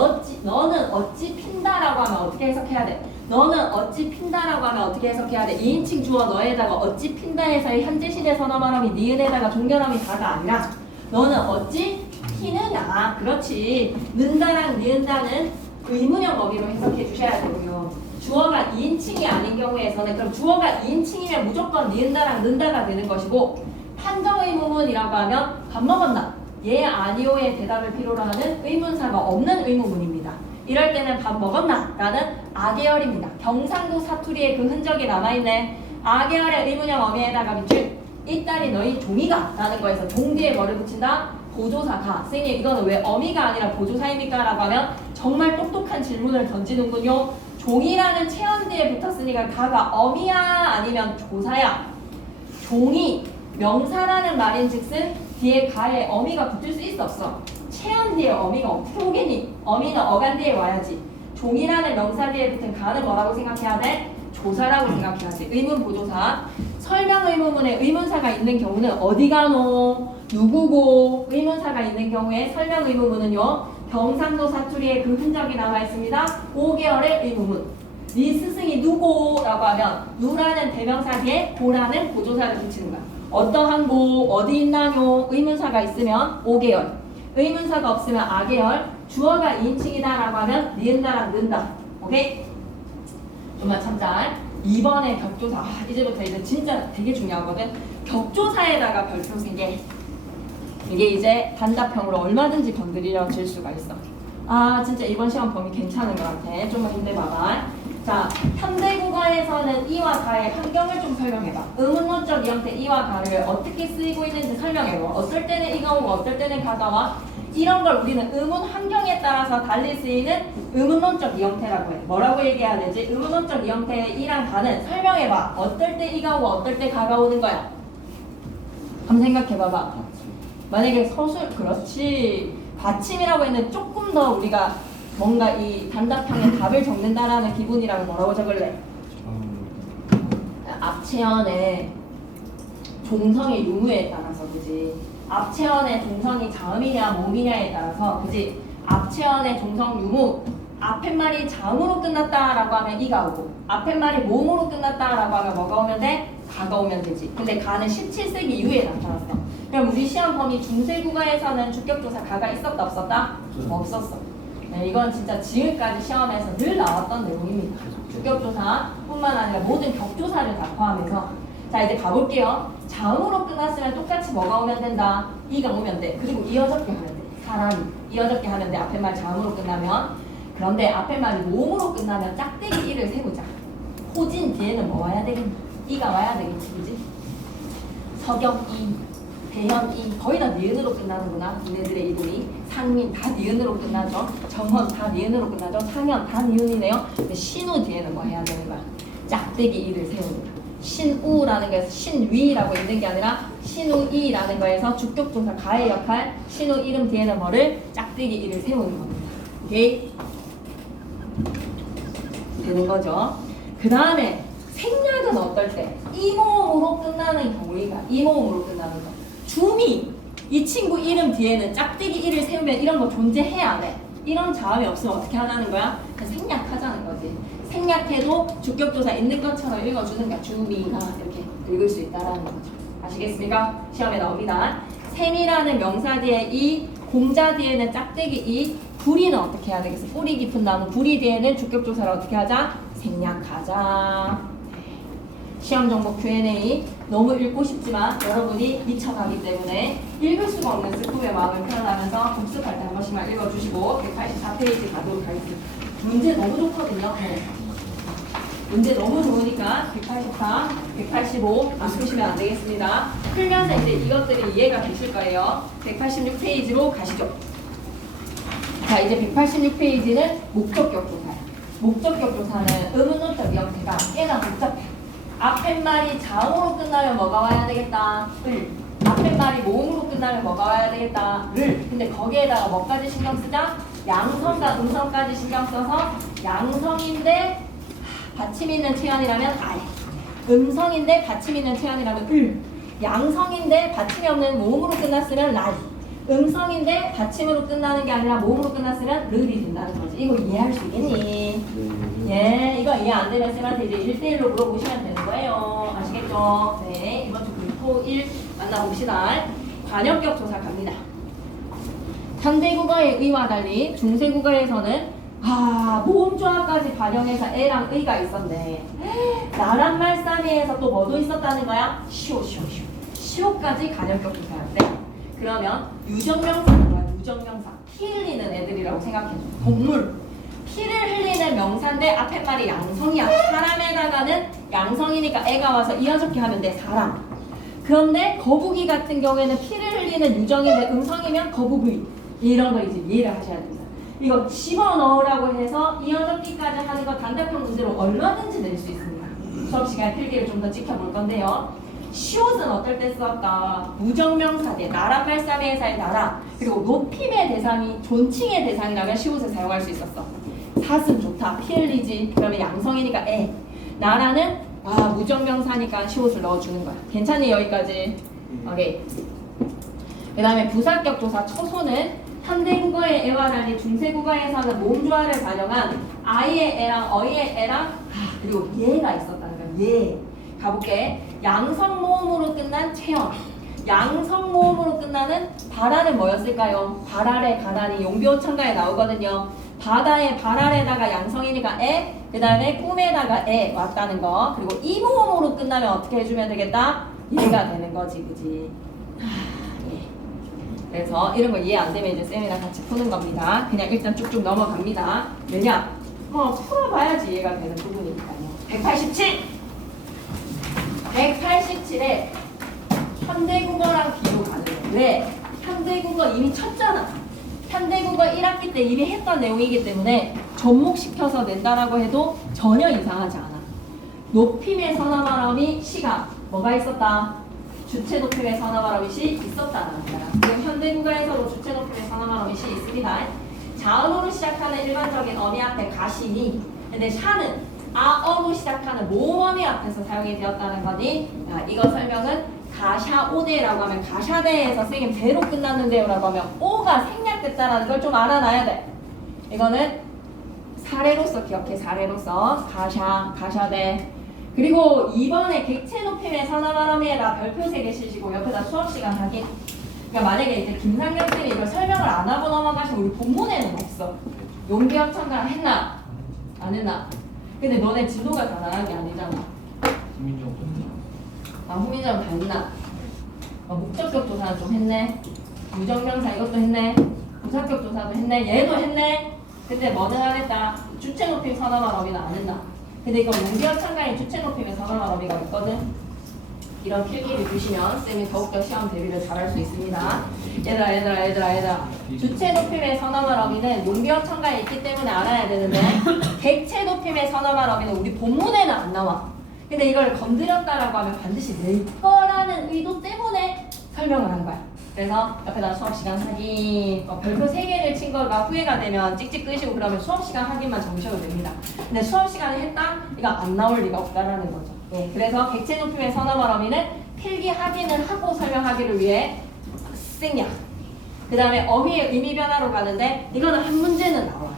너는 어찌 핀다라고 하면 어떻게 해석해야 돼? 너는 어찌 핀다라고 하면 어떻게 해석해야 돼? 2인칭 주어 너에다가 어찌 핀다에서의 현재 시제 선어말어미 니은에다가 종결어미 다가 아니라 너는 어찌 피느냐. 그렇지. 는다랑 니은다는 의문형 어미로 해석해 주셔야 되고요. 주어가 2인칭이 아닌 경우에서는 그럼 주어가 2인칭이면 무조건 니은다랑 는다가 되는 것이고 판정의문이라고 하면 밥 먹었나? 예 아니오의 대답을 필요로 하는 의문사가 없는 의문문입니다. 이럴 때는 밥 먹었나? 라는 아계열입니다. 경상도 사투리에 그 흔적이 남아있네. 아계열의 의문형 어미에다가 밑줄 이 딸이 너희 종이가 라는 거에서 종 뒤에 뭐를 붙인다? 보조사가. 선생님 이거는 왜 어미가 아니라 보조사입니까? 라고 하면 정말 똑똑한 질문을 던지는군요. 종이라는 체언 뒤에 붙었으니까 가가 어미야 아니면 조사야? 종이 명사라는 말인즉슨 뒤에 가에 어미가 붙을 수 있어 없어? 체언 뒤에 어미가 어떻게 오겠니? 어미는 어간 뒤에 와야지. 종이라는 명사 뒤에 붙은 가는 뭐라고 생각해야 돼? 조사라고 생각해야지. 의문 보조사. 설명 의문문에 의문사가 있는 경우는 어디 가노? 누구고? 의문사가 있는 경우에 설명 의문문은요 경상도 사투리에 그 흔적이 남아 있습니다. 5개월의 의문문. 네 스승이 누구라고 하면 누라는 대명사 뒤에 고라는 보조사를 붙이는 거야. 어떠한 고, 어디 있나요? 의문사가 있으면 5개월. 의문사가 없으면 아계열. 주어가 2인칭이다라고 하면 니은다랑 는다. 오케이? 좀만 참자. 2번의 격조사. 이제부터 이제 진짜 되게 중요하거든. 격조사에다가 별표 3개. 이게 이제 단답형으로 얼마든지 건드려질 수가 있어. 아 진짜 이번 시험 범위 괜찮은 것 같아. 좀만 힘내봐봐. 자, 현대국어에서는 이와 가의 환경을 좀 설명해봐. 의문문적 형태 이와 가를 어떻게 쓰이고 있는지 설명해봐. 어떨 때는 이가 오고 어떨 때는 가가 와. 이런 걸 우리는 의문 환경에 따라서 달리 쓰이는 의문론적 이형태라고 해. 뭐라고 얘기해야 되지? 의문론적 이형태의 이랑 가는 설명해봐. 어떨 때 이가 오고 어떨 때 가가 오는 거야. 한번 생각해봐봐. 만약에 서술, 그렇지. 받침이라고 했는데 조금 더 우리가 뭔가 이 단답형의 답을 적는다라는 기분이라면 뭐라고 적을래? 앞체연의 종성의 유무에 따라서, 그지? 앞체연의 종성이 자음이냐 몸이냐에 따라서, 그지? 앞체연의 종성 유무, 앞에 말이 자음으로 끝났다라고 하면 이가 오고, 앞에 말이 몸으로 끝났다라고 하면 뭐가 오면 돼? 가가 오면 되지. 근데 가는 17세기 이후에 나타났어. 그럼 우리 시험 범위 중세국어에서는 주격조사 가가 있었다 없었다? 없었어. 네, 이건 진짜 지금까지 시험에서 늘 나왔던 내용입니다. 주격조사뿐만 아니라 모든 격조사를 다 포함해서. 자, 이제 가볼게요. 자음으로 끝났으면 똑같이 뭐가 오면 된다? 이가 오면 돼. 그리고 이어적게 하면 돼. 사람이 이어적게 하면 돼. 앞에 말 자음으로 끝나면. 그런데 앞에 말이 몸으로 끝나면 짝대기 이를 세우자. 호진 뒤에는 뭐 와야 되겠니? 이가 와야 되겠지, 그지? 서경 이, 대현 이, 거의 다 니은으로 끝나는구나. 얘네들의 이름이. 상민 다 니은으로 끝나죠. 정헌 다 니은으로 끝나죠. 상현 다 니은이네요. 근데 신우 뒤에는 뭐 해야 되는 거야? 짝대기 이를 세우는 거야. 신우라는 거에서 신위라고 있는 게 아니라 신우이라는 거에서 주격동사 가의 역할, 신우 이름 뒤에는 뭐를? 짝대기 이를 세우는 겁니다. 오케이? 되는 거죠. 그 다음에 생략은 어떨 때? 이모음으로 끝나는 경우가 이모음으로 끝나는 거. 주미 이 친구 이름 뒤에는 짝대기 이를 세우면 이런 거 존재해야 안 해. 이런 자음이 없으면 어떻게 하자는 거야? 그냥 생략하자는 거지. 생략해도 주격조사 있는 것처럼 읽어주는 거야. 주미가 이렇게 읽을 수 있다라는 거죠. 아시겠습니까? 시험에 나옵니다. 셈이라는 명사 뒤에 이, 공자 뒤에는 짝대기 이, 부리는 어떻게 해야 되겠어? 뿌리 깊은 나무 부리 뒤에는 주격조사를 어떻게 하자? 생략하자. 시험 정보 Q&A 너무 읽고 싶지만 여러분이 미쳐가기 때문에 읽을 수가 없는 슬픔의 마음을 표현하면서 복습할 때 한 번씩만 읽어주시고 184페이지 가도록 하겠습니다. 문제 너무 좋거든요. 네. 문제 너무 좋으니까 184, 185 안 푸시면 안 되겠습니다. 풀면서 이제 이것들이 이해가 되실 거예요. 186페이지로 가시죠. 자, 이제 186페이지는 목적격 조사예요. 목적격 조사는 의문문적 형태가 꽤나 복잡해. 앞에 말이 자음으로 끝나면 뭐가 와야 되겠다? 을. 앞에 말이 모음으로 끝나면 뭐가 와야 되겠다? 를. 근데 거기에다가 뭐까지 신경 쓰자? 양성과 음성까지 신경 써서 양성인데 받침 있는 체언이라면 아예. 음성인데 받침 있는 체언이라면 을. 양성인데 받침이 없는 모음으로 끝났으면 라이. 음성인데 받침으로 끝나는 게 아니라 모음으로 끝났으면 르이 된다는 거지. 이거 이해할 수 있겠니? 예, 이거 이해 안 되면 쌤한테 이제 1대1로 물어보시면 되는 거예요. 아시겠죠? 네, 이번 주 불토 1 만나봅시다. 관역격 조사 갑니다. 현대국어의 의와 달리 중세국어에서는 모음조합까지 반영해서 애랑 의가 있었네. 나란 말싸미에서 또 뭐도 있었다는 거야? 시오까지 관역격 조사였대. 그러면 유정명사는 뭐야? 유정명사. 피 흘리는 애들이라고 생각해줘. 동물. 피를 흘리는 명사인데 앞에 말이 양성이야. 사람에다가는 양성이니까 애가 와서 이어적게 하면 돼. 사람. 그런데 거북이 같은 경우에는 피를 흘리는 유정인데 음성이면 거북이. 이런 거 이제 이해를 하셔야 됩니다. 이거 집어넣으라고 해서 이어적기까지 하는 거 단답형 문제로 얼마든지 낼 수 있습니다. 수업 시간 필기를 좀 더 지켜볼 건데요. 시옷은 어떨 때 썼다? 무정명사대, 나란 말싸미에서의 나라, 그리고 높임의 대상이 존칭의 대상이라면 시옷을 사용할 수 있었어. 사슴 좋다, 피 흘리지, 그러면 양성이니까 애. 나라는 무정명사니까 시옷을 넣어주는 거야. 괜찮니 여기까지? 오케이. 그 다음에 부사격 조사 초소는 현대국어의 애와 달리 중세국어에서는 몸조화를 반영한 아이의 애랑 어이의 애랑 그리고 예가 있었다는 거야. 예. 가볼게. 양성모음으로 끝난 체형. 양성모음으로 끝나는 발아는 뭐였을까요? 발아래 가다니 용비어천가에 나오거든요. 바다에 발아래다가 양성이니까 에, 그 다음에 꿈에다가 에 왔다는 거. 그리고 이 모음으로 끝나면 어떻게 해주면 되겠다? 얘가 되는 거지, 그지? 예. 그래서 이런 거 이해 안 되면 이제 쌤이랑 같이 푸는 겁니다. 그냥 일단 쭉쭉 넘어갑니다. 왜냐? 뭐 풀어봐야지 이해가 되는 부분이니까요. 187! 187에 현대국어랑 비교 가능해. 왜? 현대국어 이미 쳤잖아. 현대국어 1학기 때 이미 했던 내용이기 때문에 접목시켜서 낸다라고 해도 전혀 이상하지 않아. 높임의 선어말어미 시가 뭐가 있었다? 주체 높임의 선어말어미 시 있었다는 거야. 지금 현대국어에서도 주체 높임의 선어말어미 시 있습니다. 자음으로 시작하는 일반적인 어미 앞에 가시니, 근데 샤는 아어로 시작하는 모음어미 앞에서 사용이 되었다는 거니, 야, 이거 설명은 가샤오대라고 하면 가샤대에서 선생님 대로 끝났는데요 라고 하면 오가 생략됐다라는 걸 좀 알아놔야 돼. 이거는 사례로서 기억해. 사례로서 가샤대. 그리고 이번에 객체 높임의 선어말어미에다 별표 3개 쓰시고 옆에다 수업시간 확인. 그러니까 만약에 이제 김상경 쌤이 이걸 설명을 안 하고 넘어가시면 우리 본문에는 없어. 용기학 참가를 했나? 안 했나? 근데 너네 진도가 다 나간 게 아니잖아. 국민정 후민정 다 했나? 목적격 조사는 좀 했네. 무정명사 이것도 했네. 부사격 조사도 했네. 얘도 했네. 근데 뭐는 안 했다. 주체 높임 선어말어미는 안 했나? 근데 이거 용기학 참가에 주체 높임의 선어말어미가 있거든. 이런 필기를 주시면 쌤이 더욱더 시험 대비를 잘할 수 있습니다. 얘들아. 주체 높임의 선어말어미는 용비어 첨가에 있기 때문에 알아야 되는데 객체 높임의 선어말어미는 우리 본문에는 안 나와. 근데 이걸 건드렸다라고 하면 반드시 낼 거라는 의도 때문에 설명을 한 거야. 그래서 옆에다 수업시간 확인, 별표 3개를 친 거가 후회가 되면 찍찍 끄시고 그러면 수업시간 확인만 적으셔도 됩니다. 근데 수업시간에 했다? 이거 안 나올 리가 없다라는 거죠. 네, 그래서 객체 높임의 선어말어미는 필기 확인을 하고 설명하기를 위해 생략. 그 다음에 어휘의 의미 변화로 가는데 이거는 한 문제는 나와.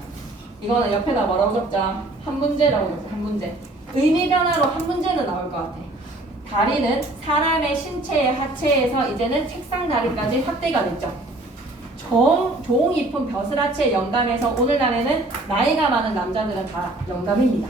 이거는 옆에다 뭐라고 적자? 한 문제라고 적자. 한 문제. 의미 변화로 한 문제는 나올 것 같아. 다리는 사람의 신체의 하체에서 이제는 책상 다리까지 확대가 됐죠. 종이 품 벼슬아치의 영감에서 오늘날에는 나이가 많은 남자들은 다 영감입니다.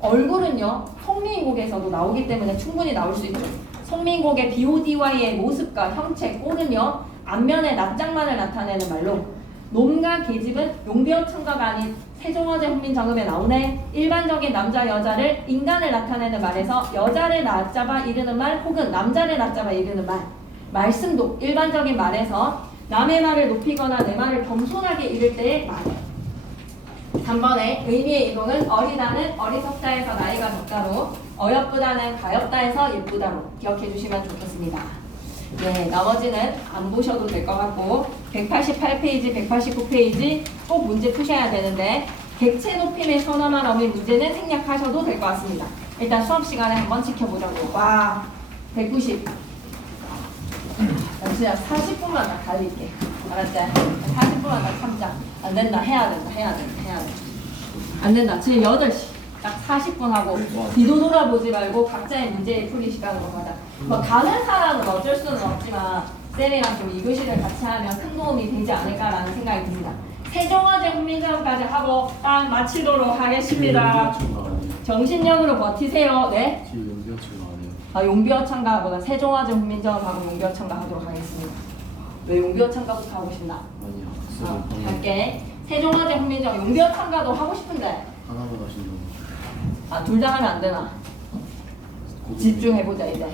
얼굴은요, 송민곡에서도 나오기 때문에 충분히 나올 수 있죠. 송민곡의 BODY의 모습과 형체, 꼴은요, 앞면의 낱장만을 나타내는 말로 놈과 계집은 용비어 첨가가 아닌 세종어제 훈민정음에 나오네. 일반적인 남자 여자를 인간을 나타내는 말에서 여자를 낮잡아 이르는 말 혹은 남자를 낮잡아 이르는 말. 말씀도 일반적인 말에서 남의 말을 높이거나 내 말을 겸손하게 이를 때의 말. 3번에 의미의 이동은 어리다는 어리석다에서 나이가 적다로, 어여쁘다는 가엽다에서 예쁘다로 기억해 주시면 좋겠습니다. 네, 나머지는 안 보셔도 될 것 같고 188페이지, 189페이지 꼭 문제 푸셔야 되는데 객체 높임의 선어말어미 문제는 생략하셔도 될 것 같습니다. 일단 수업 시간에 한번 지켜보자고. 와, 190. 나 진짜 40분만 다 달릴게. 알았지? 40분만 다 참자. 안 된다. 해야 된다. 안 된다. 지금 8시. 딱 40분 하고 뒤도 돌아보지 말고 각자의 문제 풀이 시간으로 가자. 뭐 가는 사람은 어쩔 수는 없지만 쌤이랑 좀 이 교시를 같이 하면 큰 도움이 되지 않을까라는 생각이 듭니다. 세종어제 훈민정음까지 하고 딱 마치도록 하겠습니다. 정신력으로 버티세요. 네? 지금 용비어 첨가 안 해요. 아, 용비어 첨가보다 세종어제 훈민정음하고 용비어 첨가하도록 하겠습니다. 왜 용비어 첨가부터 하고 싶나? 아니요. 할게. 세종어제 훈민정음 용비어 첨가도 하고 싶은데 하나보다 신경. 둘 다 하면 안 되나? 집중해보자 이제.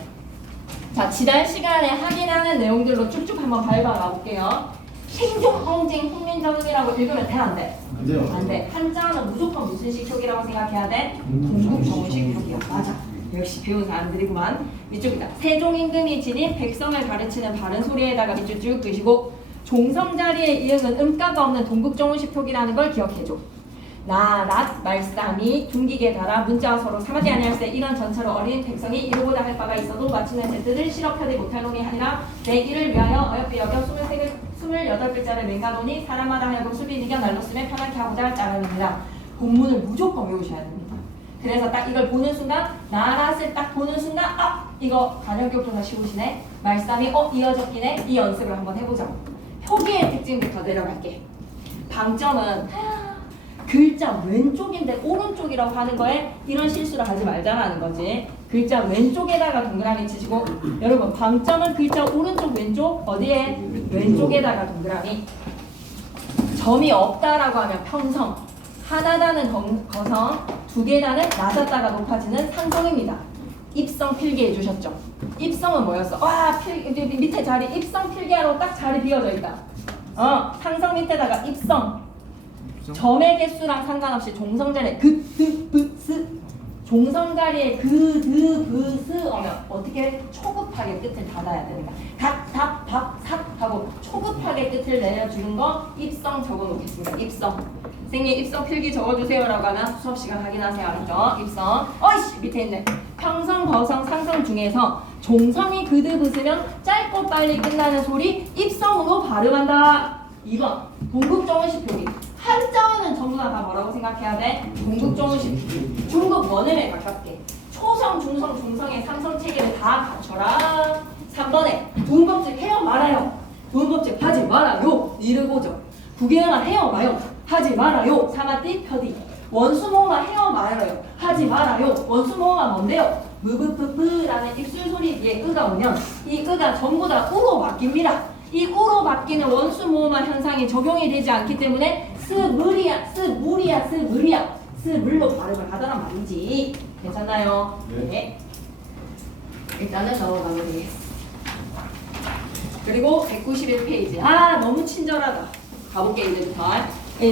자, 지난 시간에 확인하는 내용들로 쭉쭉 한번 밟아가 볼게요. 생존홍징 훈민정음이라고 읽으면 돼, 안 돼? 안 돼요. 안 돼. 한자는 무조건 무슨 식 표기라고 생각해야 돼? 동국정식 표기야. 맞아. 역시 배운 사람들이구만. 밑줄이다. 세종임금이 지닌 백성을 가르치는 바른 소리에다가 밑줄 쭉 그시고 종성 자리에 이응은 음가가 없는 동국정식 표기라는 걸 기억해줘. 나랏 말싸미 둥기게 달아 문자와 서로 사마지 아니할세 이런 전차로 어린 백성이 이루고자 할 바가 있어도 마침내 제 뜻을 실업하지 못할 놈이 아니라 내 일을 위하여 어여삐 여겨 28글자를 맹가노니 사람마다 하여금 수비 이겨 날로 쓰면 편하게 하고자 할 따름입니다. 본문을 무조건 외우셔야 됩니다. 그래서 딱 이걸 보는 순간 나랏을 딱 보는 순간 이거 관형격조사 쉬우시네. 말싸미 이어졌기네. 이 연습을 한번 해보자. 표기의 특징부터 내려갈게. 방점은 글자 왼쪽인데 오른쪽이라고 하는 거에 이런 실수를 하지 말자라는 거지. 글자 왼쪽에다가 동그라미 치시고 여러분 방점은 글자 오른쪽 왼쪽 어디에? 왼쪽에다가 동그라미. 점이 없다라고 하면 평성, 하나다는 거성, 두 개다는 낮았다가 높아지는 상성입니다. 입성 필기 해주셨죠? 입성은 뭐였어? 밑에 자리 입성 필기하러 딱 자리 비어져 있다. 상성 밑에다가 입성. 점의 개수랑 상관없이 종성자리에 그 종성자리에 그 오면 어떻게 초급하게 끝을 닫아야 됩니다. 삭 하고 초급하게 끝을 내려주는 거 입성 적어놓겠습니다. 입성. 선생님 입성 필기 적어주세요라고 하면 수업시간 확인하세요. 알았죠? 입성. 밑에 있네. 평성, 거성, 상성 중에서 종성이 붙으면 짧고 빨리 끝나는 소리 입성으로 발음한다. 2번 동국정은식 표기. 한자어는 전부 다 뭐라고 생각해야 돼? 동국정은식 표기. 중국 원음에 가깝게. 초성, 중성, 중성의 삼성 체계를 다 갖춰라. 3번에 두음법칙 해요 말아요. 두음법칙 하지 말아요. 이르고죠. 구개영아 해요 마요. 하지 말아요. 사마띠 펴디. 원수모음아 해요 말아요. 하지 말아요. 원수모음아 뭔데요? 무브프프라는 입술 소리 뒤에 으가 오면 이 으가 전부 다 우로 바뀝니다. 이 우로 바뀌는 원수모음아 현상이 적용이 되지 않기 때문에 스물이야. 스물로 발음을 하더란 말이지. 괜찮나요? 네. 일단은 넘어가면 되겠습니다. 그리고 191페이지. 너무 친절하다. 가볼게 이제부터.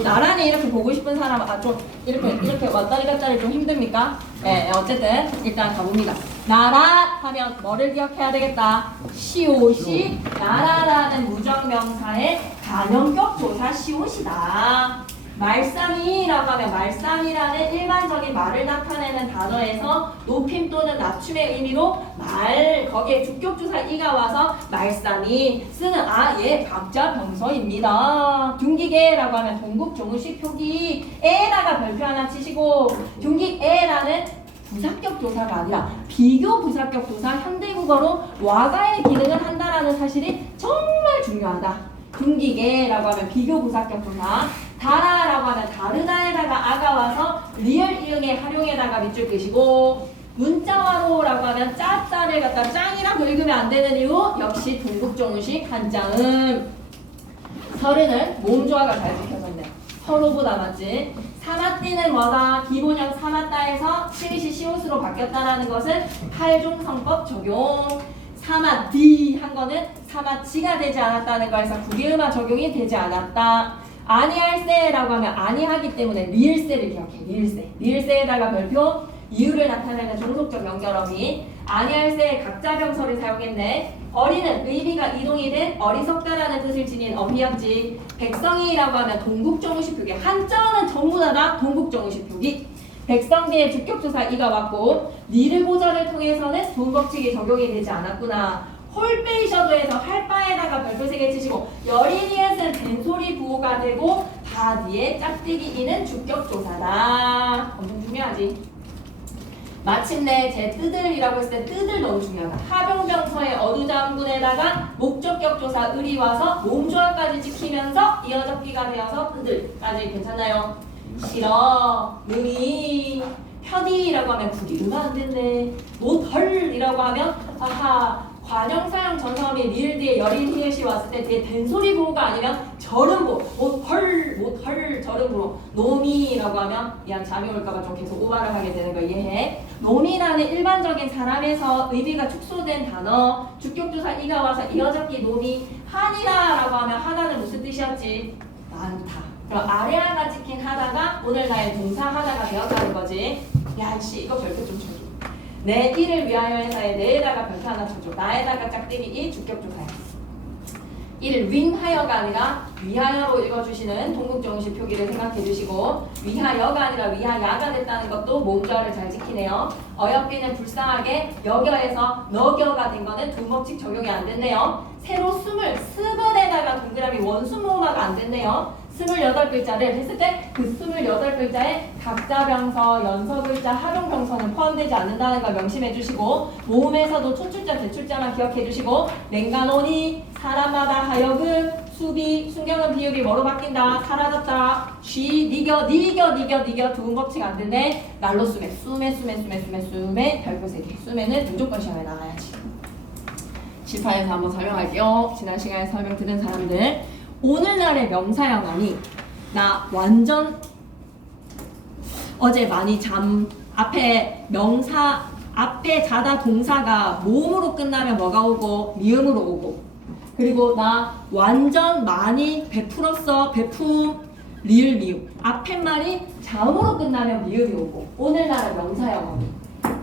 나란히 이렇게 보고 싶은 사람 좀 이렇게 왔다리 갔다리 좀 힘듭니까? 네, 어쨌든 일단 가봅니다. 나라 하면 뭐를 기억해야 되겠다. 시옷이 나라라는 무정명사의 간형격 조사 시옷이다. 말싸미라고 하면 말싸미라는 일반적인 말을 나타내는 단어에서 높임 또는 낮춤의 의미로 거기에 주격조사 이가 와서 말싸미 쓰는 각자 병서입니다. 둥기계라고 하면 동국정우식 표기 에다가 별표 하나 치시고 둥기에라는 부사격 조사가 아니라 비교 부사격 조사 현대국어로 와가의 기능을 한다라는 사실이 정말 중요하다. 둥기계라고 하면 비교 부사격 조사, 다라라고 하면 다르다에다가 아가 와서 리얼 이응의 활용에다가 밑줄 끄시고 문자화로라고 하면 짭짤을 갖다 짱이라고 읽으면 안 되는 이유 역시 동국정우식 한자음. 서른은 몸조화가 잘 지켜졌네. 서로보다 맞지? 사마띠는 뭐다? 기본형 사마따에서 시리시 시옷으로 바뀌었다라는 것은 팔종성법 적용. 사마디 한 거는 사마치가 되지 않았다는 거에서 구개음화 적용이 되지 않았다. 아니할세라고 하면 아니하기 때문에 리을세를 기억해. 리을세에다가 별표 이유를 나타내는 종속적 연결어미. 아니할세의 각자 병설을 사용했네. 어리는 의미가 이동이 된 어리석다라는 뜻을 지닌 어미였지. 백성이라고 하면 동국정우식 표기. 한자어는 전부 다 동국정우식 표기. 백성 뒤에 주격조사 이가 왔고 니르고자를 통해서는 도움법칙이 적용이 되지 않았구나. 홀페이셔도에서 할바에다가 별표 3개 치시고 여리니에서는 된소리 부호가 되고 다 뒤에 짝대기 이는 주격조사다. 엄청 중요하지. 마침내 제 뜨들이라고 했을 때 뜨들 너무 중요하다. 하병병서의 어두잠군에다가 목적격조사 을이 와서 몸조화까지 지키면서 이어적기가 되어서 뜨들까지. 괜찮나요? 싫어, 능이, 편이라고 하면 구리로가 안 됐네. 못헐이라고 하면 관형사형 전서음이 리을 뒤에 여린 히읗이 왔을 때 뒤에 된소리 부호가 아니면 절음부. 못헐 절음부로. 노미라고 하면 미안 잠이 올까봐 좀 계속 오바를 하게 되는 거 이해해. 노미라는 일반적인 사람에서 의미가 축소된 단어. 주격조사 이가 와서 이어적기 노미. 한이라라고 하면 하나는 무슨 뜻이었지? 많다. 그럼 아래하가 찍힌 하다가 오늘 나의 동사 하다가 되었다는 거지. 야씨 이거 별표 좀 쳐줘. 내 일을 위하여 해서의 내에다가 별표 하나 쳐줘. 나에다가 짝대기 이 주격조사야. 이를 윙하여가 아니라 위하여로 읽어주시는 동국정식 표기를 생각해 주시고 위하여가 아니라 위하야가 됐다는 것도 모음절을 잘 지키네요. 어여삐는 불쌍하게 여겨에서 너겨가 된 거는 두 법칙 적용이 안 됐네요. 새로 스번에다가 동그라미 원수 모음화가 안 됐네요. 28글자를 했을 때 그 28글자에 각자병서, 연서글자, 합용병서는 포함되지 않는다는 걸 명심해 주시고 모음에서도 초출자, 대출자만 기억해 주시고 냉간오니, 사람마다 하여금, 수비, 순경은 비읍이 뭐로 바뀐다, 사라졌다, 쥐, 니겨 두 법칙 안 되네. 날로 수매, 별표 3개. 수매는 무조건 시험에 나가야지. 실파에서 한번 설명할게요. 지난 시간에 설명 들은 사람들 오늘날의 명사형언이 나 완전 어제 많이 앞에 명사 앞에 자다 동사가 모음으로 끝나면 뭐가 오고 미음으로 오고 그리고 나 완전 많이 베풀었어 베품 리을 미음 앞에 말이 자음으로 끝나면 미음이 오고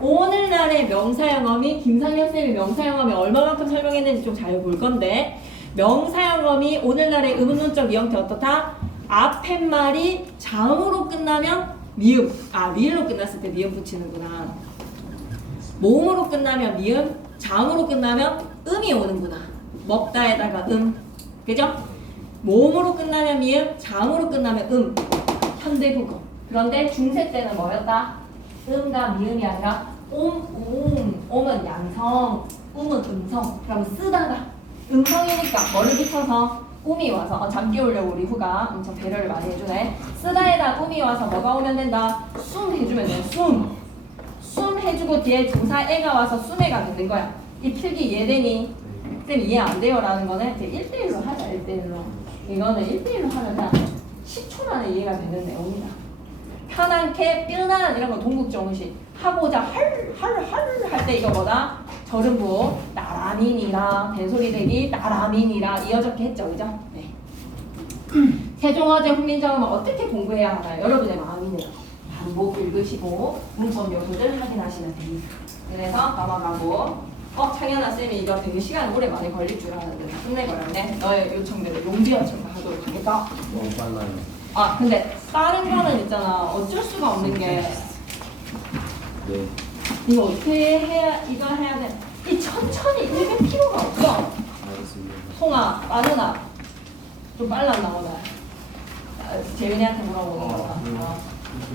오늘날의 명사형언이 김상현 쌤이 명사형언이 얼마만큼 설명했는지 좀 잘 볼 건데 명사형언이 오늘날의 의문문적 이형태 어떻다? 앞에 말이 자음으로 끝나면 미음, 리을로 끝났을 때 미음 붙이는구나. 모음으로 끝나면 미음, 자음으로 끝나면 음이 오는구나. 먹다에다가 그죠? 모음으로 끝나면 미음, 자음으로 끝나면 현대국어. 그런데 중세 때는 뭐였다? 음과 미음이 아니라 옴은 양성, 음은 음성. 그럼 쓰다가 음성이니까 뭐를 붙여서 음이 와서 잠 깨우려고 우리 후가 엄청 배려를 많이 해주네. 쓰다에다 음이 와서 뭐가 오면 된다? 숨 해주면 돼. 숨 해주고 뒤에 조사애가 와서 숨애가 되는 거야. 이 필기 이해되니? 쌤 이해 안 돼요 라는 거는 이제 1대1로 하자. 1대1로. 이거는 1대1로 하면 그냥 10초 만에 이해가 되는 내용이다. 편안케 삘난 이런 거 동국정식 하고자 할 때 이거 뭐다? 절음부 나라민이라 대소리대기 나라민이라 이어졌게 했죠, 그죠? 네. 세종어제 훈민정음은 어떻게 공부해야 하나요? 여러분의 마음이네요. 반복 읽으시고 문법 요소들 확인하시면 됩니다. 그래서 넘어가고 창현아 쌤이 이거 되게 시간 오래 많이 걸릴 줄 알았는데 끝내버렸네. 너의 요청대로 용기 요청을 하도록 하겠다. 너무 빨라요. 근데 다른 거는 있잖아. 어쩔 수가 없는 게 네. 이거 어떻게 해야 이거 해야 돼? 이 천천히 읽을 필요가 없어. 알겠습니다. 송아, 마누나 좀 빨라 나오나? 재윤이한테 물어보는 거다.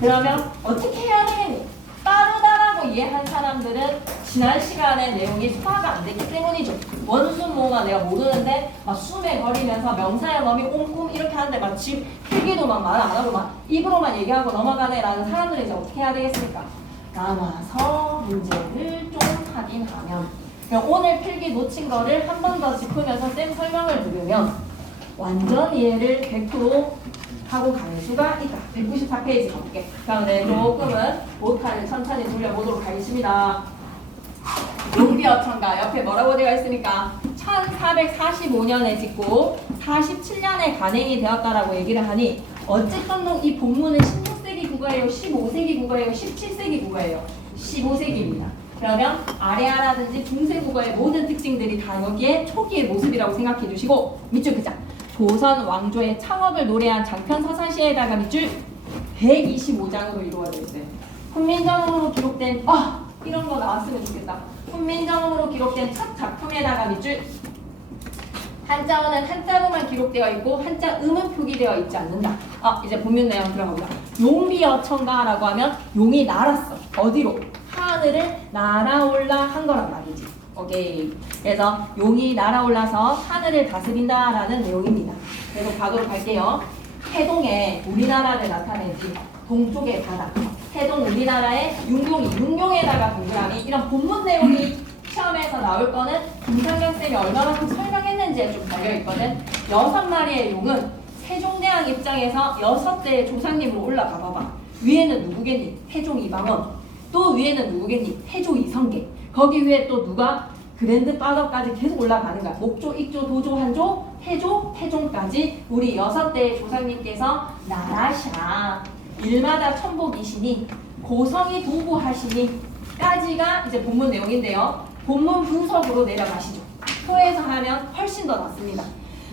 그러면 어떻게 해야 되겠니? 빠르다라고 이해한 사람들은 지난 시간에 내용이 소화가 안 됐기 때문이죠. 원순 모가 내가 모르는데 막 숨에 거리면서 명사형언이 옴꼼 이렇게 하는데 마치 필기도 막 말 안 하고 막 입으로만 얘기하고 넘어가네라는 사람들은 이제 어떻게 해야 되겠습니까? 남아서 문제를 좀 확인하면 오늘 필기 놓친 거를 한 번 더 짚으면서 쌤 설명을 들으면 완전 이해를 100% 하고 가는 수가 있다. 194페이지 가볼게. 그런데 조금은 모타를 천천히 돌려보도록 하겠습니다. 용비어천가 옆에 뭐라고 되어 있으니까 1445년에 짓고 47년에 간행이 되었다라고 얘기를 하니 어쨌건 이 본문은 16세기 국어예요? 15세기 국어예요? 17세기 국어예요? 15세기입니다. 그러면 아래아라든지 중세 국어의 모든 특징들이 다 여기에 초기의 모습이라고 생각해 주시고 밑줄 글자 조선 왕조의 창업을 노래한 장편 서사시에다가 밑줄 125장으로 이루어져 있어요. 훈민정음으로 기록된 이런 거 나왔으면 좋겠다. 훈민정음으로 기록된 첫 작품에다가 밑줄 한자어는 한자로만 기록되어 있고 한자음은 표기되어 있지 않는다. 이제 본문 내용 들어갑니다. 용비어천가라고 하면 용이 날았어. 어디로? 하늘을 날아올라 한 거란 말이지. 오케이. 그래서 용이 날아올라서 하늘을 다스린다라는 내용입니다. 계속 가도록 할게요. 해동에 우리나라를 나타내지. 동쪽의 바다. 해동 우리나라의 윤용에다가 동그라미. 이런 본문 내용이 시험에서 나올 거는 김상경 쌤이 얼마만큼 설명했는지에 좀 달려있거든. 6마리의 용은 세종대왕 입장에서 6대의 조상님으로 올라가 봐봐. 위에는 누구겠니? 태종 이방원. 또 위에는 누구겠니? 태조 이성계. 거기 위에 또 누가? 그랜드파더까지 계속 올라가는 거야. 목조, 익조, 도조, 한조, 태조, 태종까지 우리 6대의 조상님께서 나라샤 일마다 천복이시니 고성이 도구하시니 까지가 이제 본문 내용인데요. 본문 분석으로 내려가시죠. 표에서 하면 훨씬 더 낫습니다.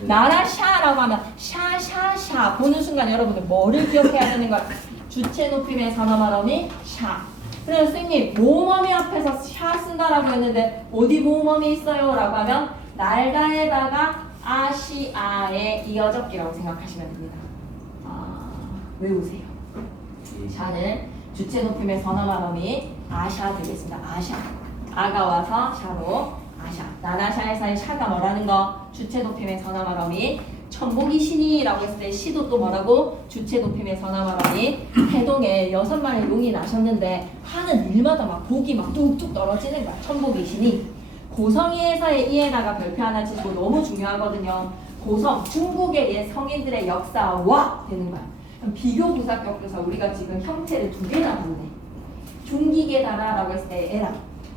네. 나라샤라고 하면 샤샤샤 보는 순간 여러분들 뭐를 기억해야 되는 거야? 주체 높임의 선어 발음이 샤. 그래서 선생님 모음어미 앞에서 샤 쓴다라고 했는데 어디 모음어미 있어요? 라고 하면 날다에다가 아시아의 이어적기라고 생각하시면 됩니다. 외우세요. 샤는 주체 높임의 선어 발음이 아샤 되겠습니다. 아샤. 아가 와서 샤로 아샤. 나라샤에서의 샤가 뭐라는 거? 주체 높임의 선어 발음이 천복이 신이라고 했을 때 시도 또 뭐라고? 주체 높임의 선어 발음이 해동에 6마리 용이 나셨는데 하는 일마다 막 복이 막 뚝뚝 떨어지는 거야. 천복이 신이. 고성이에서의 이에다가 별표 하나 치고 너무 중요하거든요. 고성, 중국의 옛 성인들의 역사와 되는 거야. 그럼 비교 부사격조사 우리가 지금 형태를 2개나 봤네. 중기계다라고 했을 때 에라.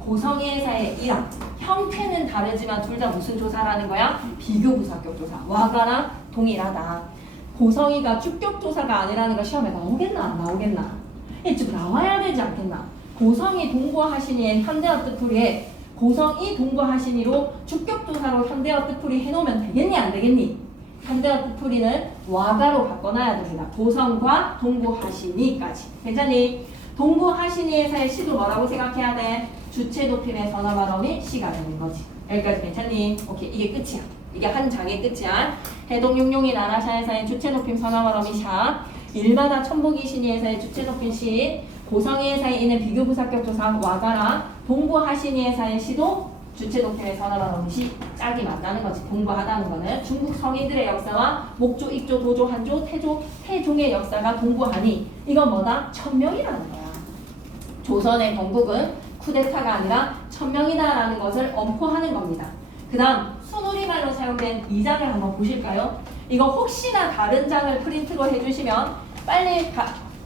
고성의사의 이랑 형태는 다르지만 둘 다 무슨 조사라는 거야? 비교부사격 조사. 와가랑 동일하다. 고성이가 주격조사가 아니라는 거 시험에 나오겠나 안 나오겠나? 좀 나와야 되지 않겠나? 고성이 동부하시니의 현대어 뜻풀이에 고성이 동부하시니로 주격조사로 현대어 뜻풀이 해놓으면 되겠니 안 되겠니? 현대어 뜻풀이는 와가로 바꿔놔야 됩니다. 고성과 동부하시니까지. 괜찮니? 동부하시니에서의 시도 뭐라고 생각해야 돼? 주체 높임의 선어 발음이 시가 되는 거지. 여기까지 괜찮니? 오케이, 이게 끝이야. 이게 한 장의 끝이야. 해동용용이 나라샤에서의 주체 높임 선어 발음이 샤. 일마다 천복이 신이에서의 주체 높임 시. 고성이에서의 이는 비교부사격 조사 와가라. 동부하시니에서의 시도 주체 높임의 선어 발음이 시. 짝이 맞다는 거지. 동부하다는 거는 중국 성인들의 역사와 목조, 익조, 도조, 한조, 태조, 태종의 역사가 동부하니 이건 뭐다? 천명이라는 거야. 조선의 건국은 쿠데타가 아니라 천명이다라는 것을 엄포하는 겁니다. 그 다음 순우리말로 사용된 이 장을 한번 보실까요? 이거 혹시나 다른 장을 프린트로 해주시면 빨리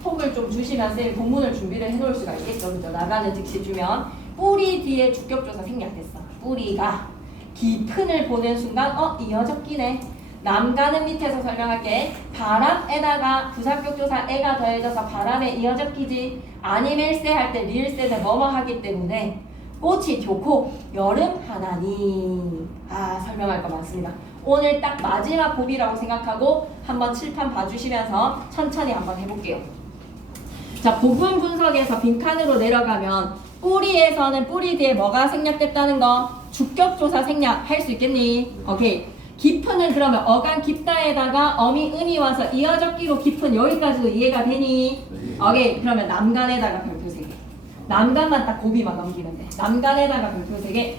톡을 좀 주시면 선생님 본문을 준비를 해놓을 수가 있겠죠. 그죠? 나가는 즉시 주면 뿌리 뒤에 주격조사 생략됐어. 뿌리가 깊은을 보는 순간 이어적기네. 남가는 밑에서 설명할게. 바람에다가 부사격조사 에가 더해져서 바람에 이어적기지. 아니멜세 할 때 리을세 때 뭐뭐 하기 때문에 꽃이 좋고 여름 하나니. 설명할 거 많습니다. 오늘 딱 마지막 곡이라고 생각하고 한번 칠판 봐주시면서 천천히 한번 해볼게요. 자, 부분 분석에서 빈칸으로 내려가면 뿌리에서는 뿌리 뒤에 뭐가 생략됐다는 거? 주격조사 생략할 수 있겠니? 오케이. 깊은을 그러면 어간 깊다에다가 어미 은이 와서 이어적기로 깊은 여기까지도 이해가 되니? 오케이. 그러면 남간에다가 별표 3개. 남간만 딱 고비만 넘기면 돼. 남간에다가 별표 3개.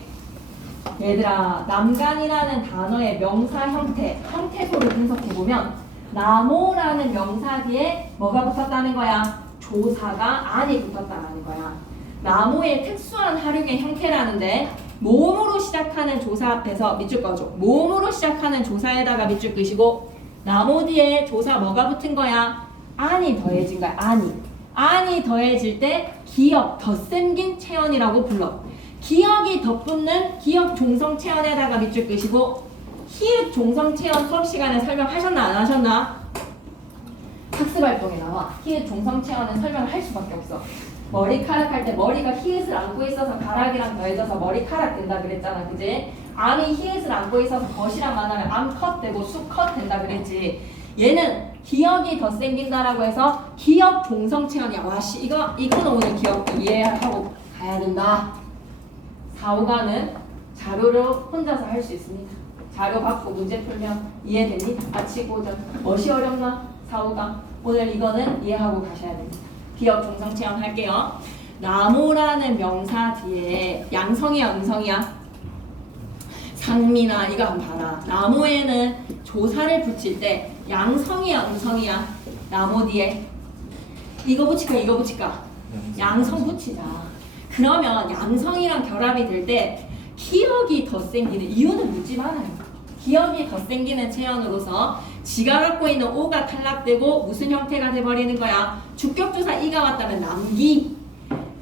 얘들아, 남간이라는 단어의 명사 형태소를 분석해보면 나모라는 명사 뒤에 뭐가 붙었다는 거야? 조사가 안이 붙었다는 거야. 나모의 특수한 활용의 형태라는데 모음으로 시작하는 조사 앞에서 밑줄 꺼줘. 모음으로 시작하는 조사에다가 밑줄 끄시고 나모 뒤에 조사 뭐가 붙은 거야? 안이 더해진 거야. 안이 더해질 때 기역, 덧생긴 체언이라고 불러. 기역이 덧붙는 기역 종성 체언에다가 밑줄 끄시고 히읗 종성 체언 수업 시간에 설명하셨나 안 하셨나? 학습활동에 나와. 히읗 종성 체언은 설명을 할 수밖에 없어. 머리카락 할 때 머리가 히읗을 안고 있어서 가락이랑 더해져서 머리카락 된다 그랬잖아. 그지? 암이 히읗을 안고 있어서 것이랑 만나면 암컷 되고 수컷 된다 그랬지. 얘는 기역이 더 생긴다라고 해서 기역 종성 체언이야. 와씨 이거는 오늘 기억 이해하고 가야 된다. 4, 5가는 자료를 혼자서 할 수 있습니다. 자료 받고 문제 풀면 이해됩니다. 아치 고전 멋이 어렵나? 4, 5가 오늘 이거는 이해하고 가셔야 됩니다. 기억 종성 체험 할게요. 나무라는 명사 뒤에 양성이야 음성이야? 상미나 이거 한번 봐라. 나무에는 조사를 붙일 때 양성이야 음성이야? 나무 뒤에 이거 붙일까? 양성 붙이자. 그러면 양성이랑 결합이 될 때 기억이 더 생기는 이유는 묻지 말아요. 기억이 더 생기는 체언으로서 지가 갖고 있는 오가 탈락되고 무슨 형태가 돼버리는 거야? 주격조사 이가 왔다면 남기.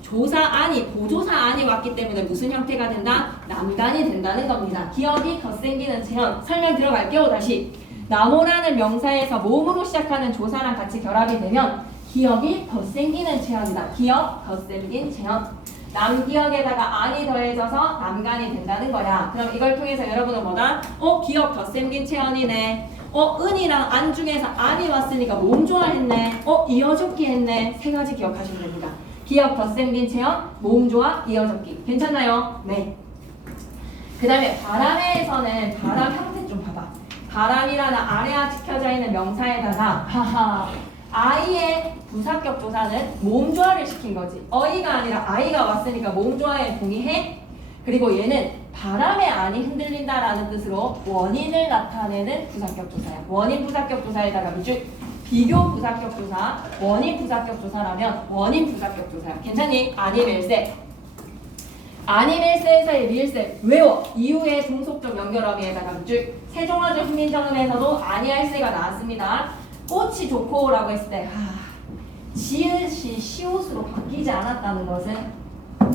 조사 안이 보조사 안이 왔기 때문에 무슨 형태가 된다? 남간이 된다는 겁니다. 기억이 더 생기는 체언. 설명 들어갈게요. 다시. 나모라는 명사에서 모음으로 시작하는 조사랑 같이 결합이 되면 기억이 더 생기는 체언이다. 기억 더 생긴 체언. 남기역에다가 안이 더해져서 남간이 된다는 거야. 그럼 이걸 통해서 여러분은 뭐다? 기역 덧셈긴 체언이네. 은이랑 안 중에서 안이 왔으니까 몸 좋아했네. 이어적기 했네. 세 가지 기억하시면 됩니다. 기역 덧셈긴 체언, 몸 좋아, 이어적기. 괜찮나요? 네. 그 다음에 바람에서는 바람 형태 좀 봐봐. 바람이라는 아래와 지켜져 있는 명사에다가 아이의 부사격 조사는 몸 조화를 시킨 거지. 어이가 아니라 아이가 왔으니까 몸 조화에 동의해. 그리고 얘는 바람의 안이 흔들린다라는 뜻으로 원인을 나타내는 부사격 조사야. 원인 부사격 조사에다가 밑줄 비교 부사격 조사, 원인 부사격 조사라면 원인 부사격 조사야. 괜찮니? 아니 밀세. 아니 밀세에서의 밀세 외워. 이후에 종속적 연결어미에다가 밑줄 세종어조 훈민정음에서도 아니할세가 나왔습니다. 꽃이 좋고라고 했을 때 지읒이 시옷으로 바뀌지 않았다는 것은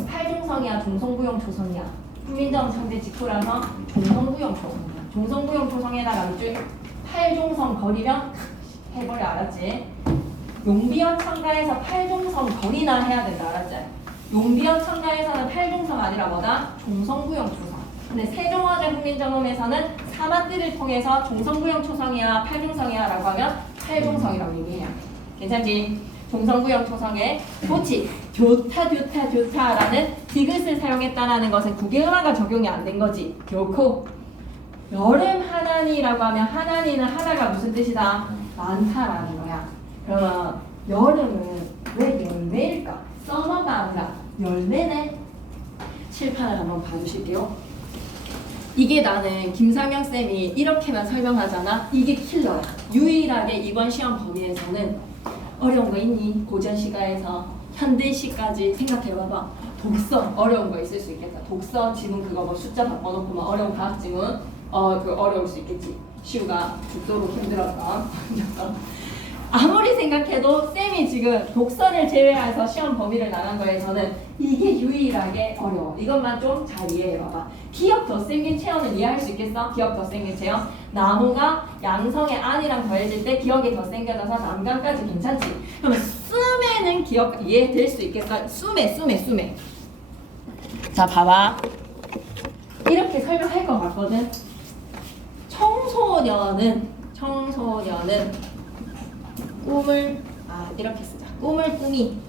팔종성이야 종성부용 초성이야. 훈민정음 창제 직후라서 종성부용 초성이야. 종성부용 초성에다가 밑줄 팔종성 거리면 해버려. 알았지? 용비어 참가에서 팔종성 거리나 해야 된다. 알았지? 용비어 참가에서는 팔종성 아니라 뭐다? 종성부용 초성. 근데 세종어조 훈민정음에서는 사마띠를 통해서 종성부용 초성이야 팔종성이야 라고 하면 팔종성이라고 얘기해요. 괜찮지? 종성부용 초성에 꽃이 좋다라는 디귿을 사용했다라는 것은 국외음화가 적용이 안 된 거지. 좋고 여름 하나니라고 하면 하나니는 하나가 무슨 뜻이다? 많다라는 거야. 그러면 여름은 왜 열매일까? 서머가 아니라 열매네. 칠판을 한번 봐주실게요. 이게 나는 김상영 쌤이 이렇게만 설명하잖아. 이게 킬러야. 유일하게 이번 시험 범위에서는 어려운 거 있니? 고전시가에서 현대시까지 생각해봐봐. 독서 어려운 거 있을 수 있겠다. 독서 지문 그거 뭐 숫자 바꿔놓고 막 어려운 과학 지문 그 어려울 수 있겠지. 시우가 독서로 힘들었던 아무리 생각해도 쌤이 지금 독서를 제외해서 시험 범위를 나간 거에서는 이게 유일하게 어려워. 이것만 좀 잘 이해해봐봐. 기역 덧셈긴 체험은 이해할 수 있겠어? 기역 덧셈긴 체험. 나무가 양성의 안이랑 더해질 때 기역이 덧셈겨져서 남간까지 괜찮지? 그러면 씀에는 기억 이해될 수 있겠어? 씀에. 자 봐봐. 이렇게 설명할 것 같거든. 청소년은 꿈을 이렇게 쓰자. 꿈은 큰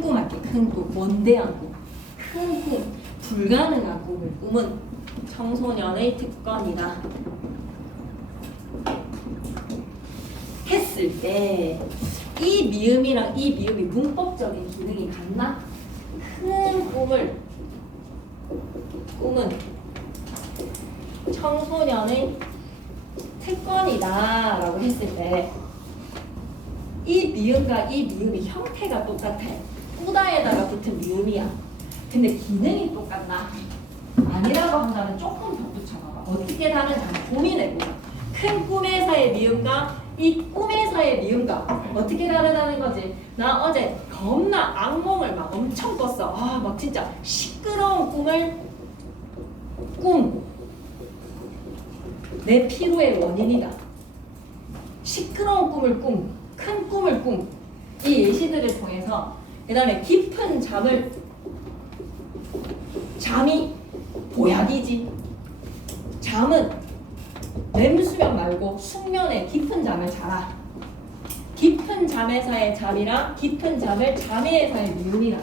꿈 할게. 큰 꿈, 원대한 꿈, 큰 꿈, 불가능한 꿈을 꿈은 청소년의 특권이다. 했을 때 이 미음이랑 이 미음이 문법적인 기능이 같나? 큰 꿈은 청소년의 특권이다 라고 했을 때 이 미음과 이 미음이 형태가 똑같아. 꾸다에다가 붙은 미음이야. 근데 기능이 똑같나? 아니라고 한다면 조금 더 붙여봐봐. 어떻게 다른지 한번 고민해보자. 큰 꿈에서의 미음과 이 꿈에서의 미음과 어떻게 다르다는 거지. 나 어제 겁나 악몽을 막 엄청 꿨어. 막 진짜 시끄러운 꿈. 내 피로의 원인이다. 시끄러운 꿈을 큰 꿈을 이 예시들을 통해서 그 다음에 깊은 잠이 보약이지. 잠은 렘수면 말고 숙면에 깊은 잠을 자라. 깊은 잠에서의 잠이랑 깊은 잠을 잠에서의 미움이라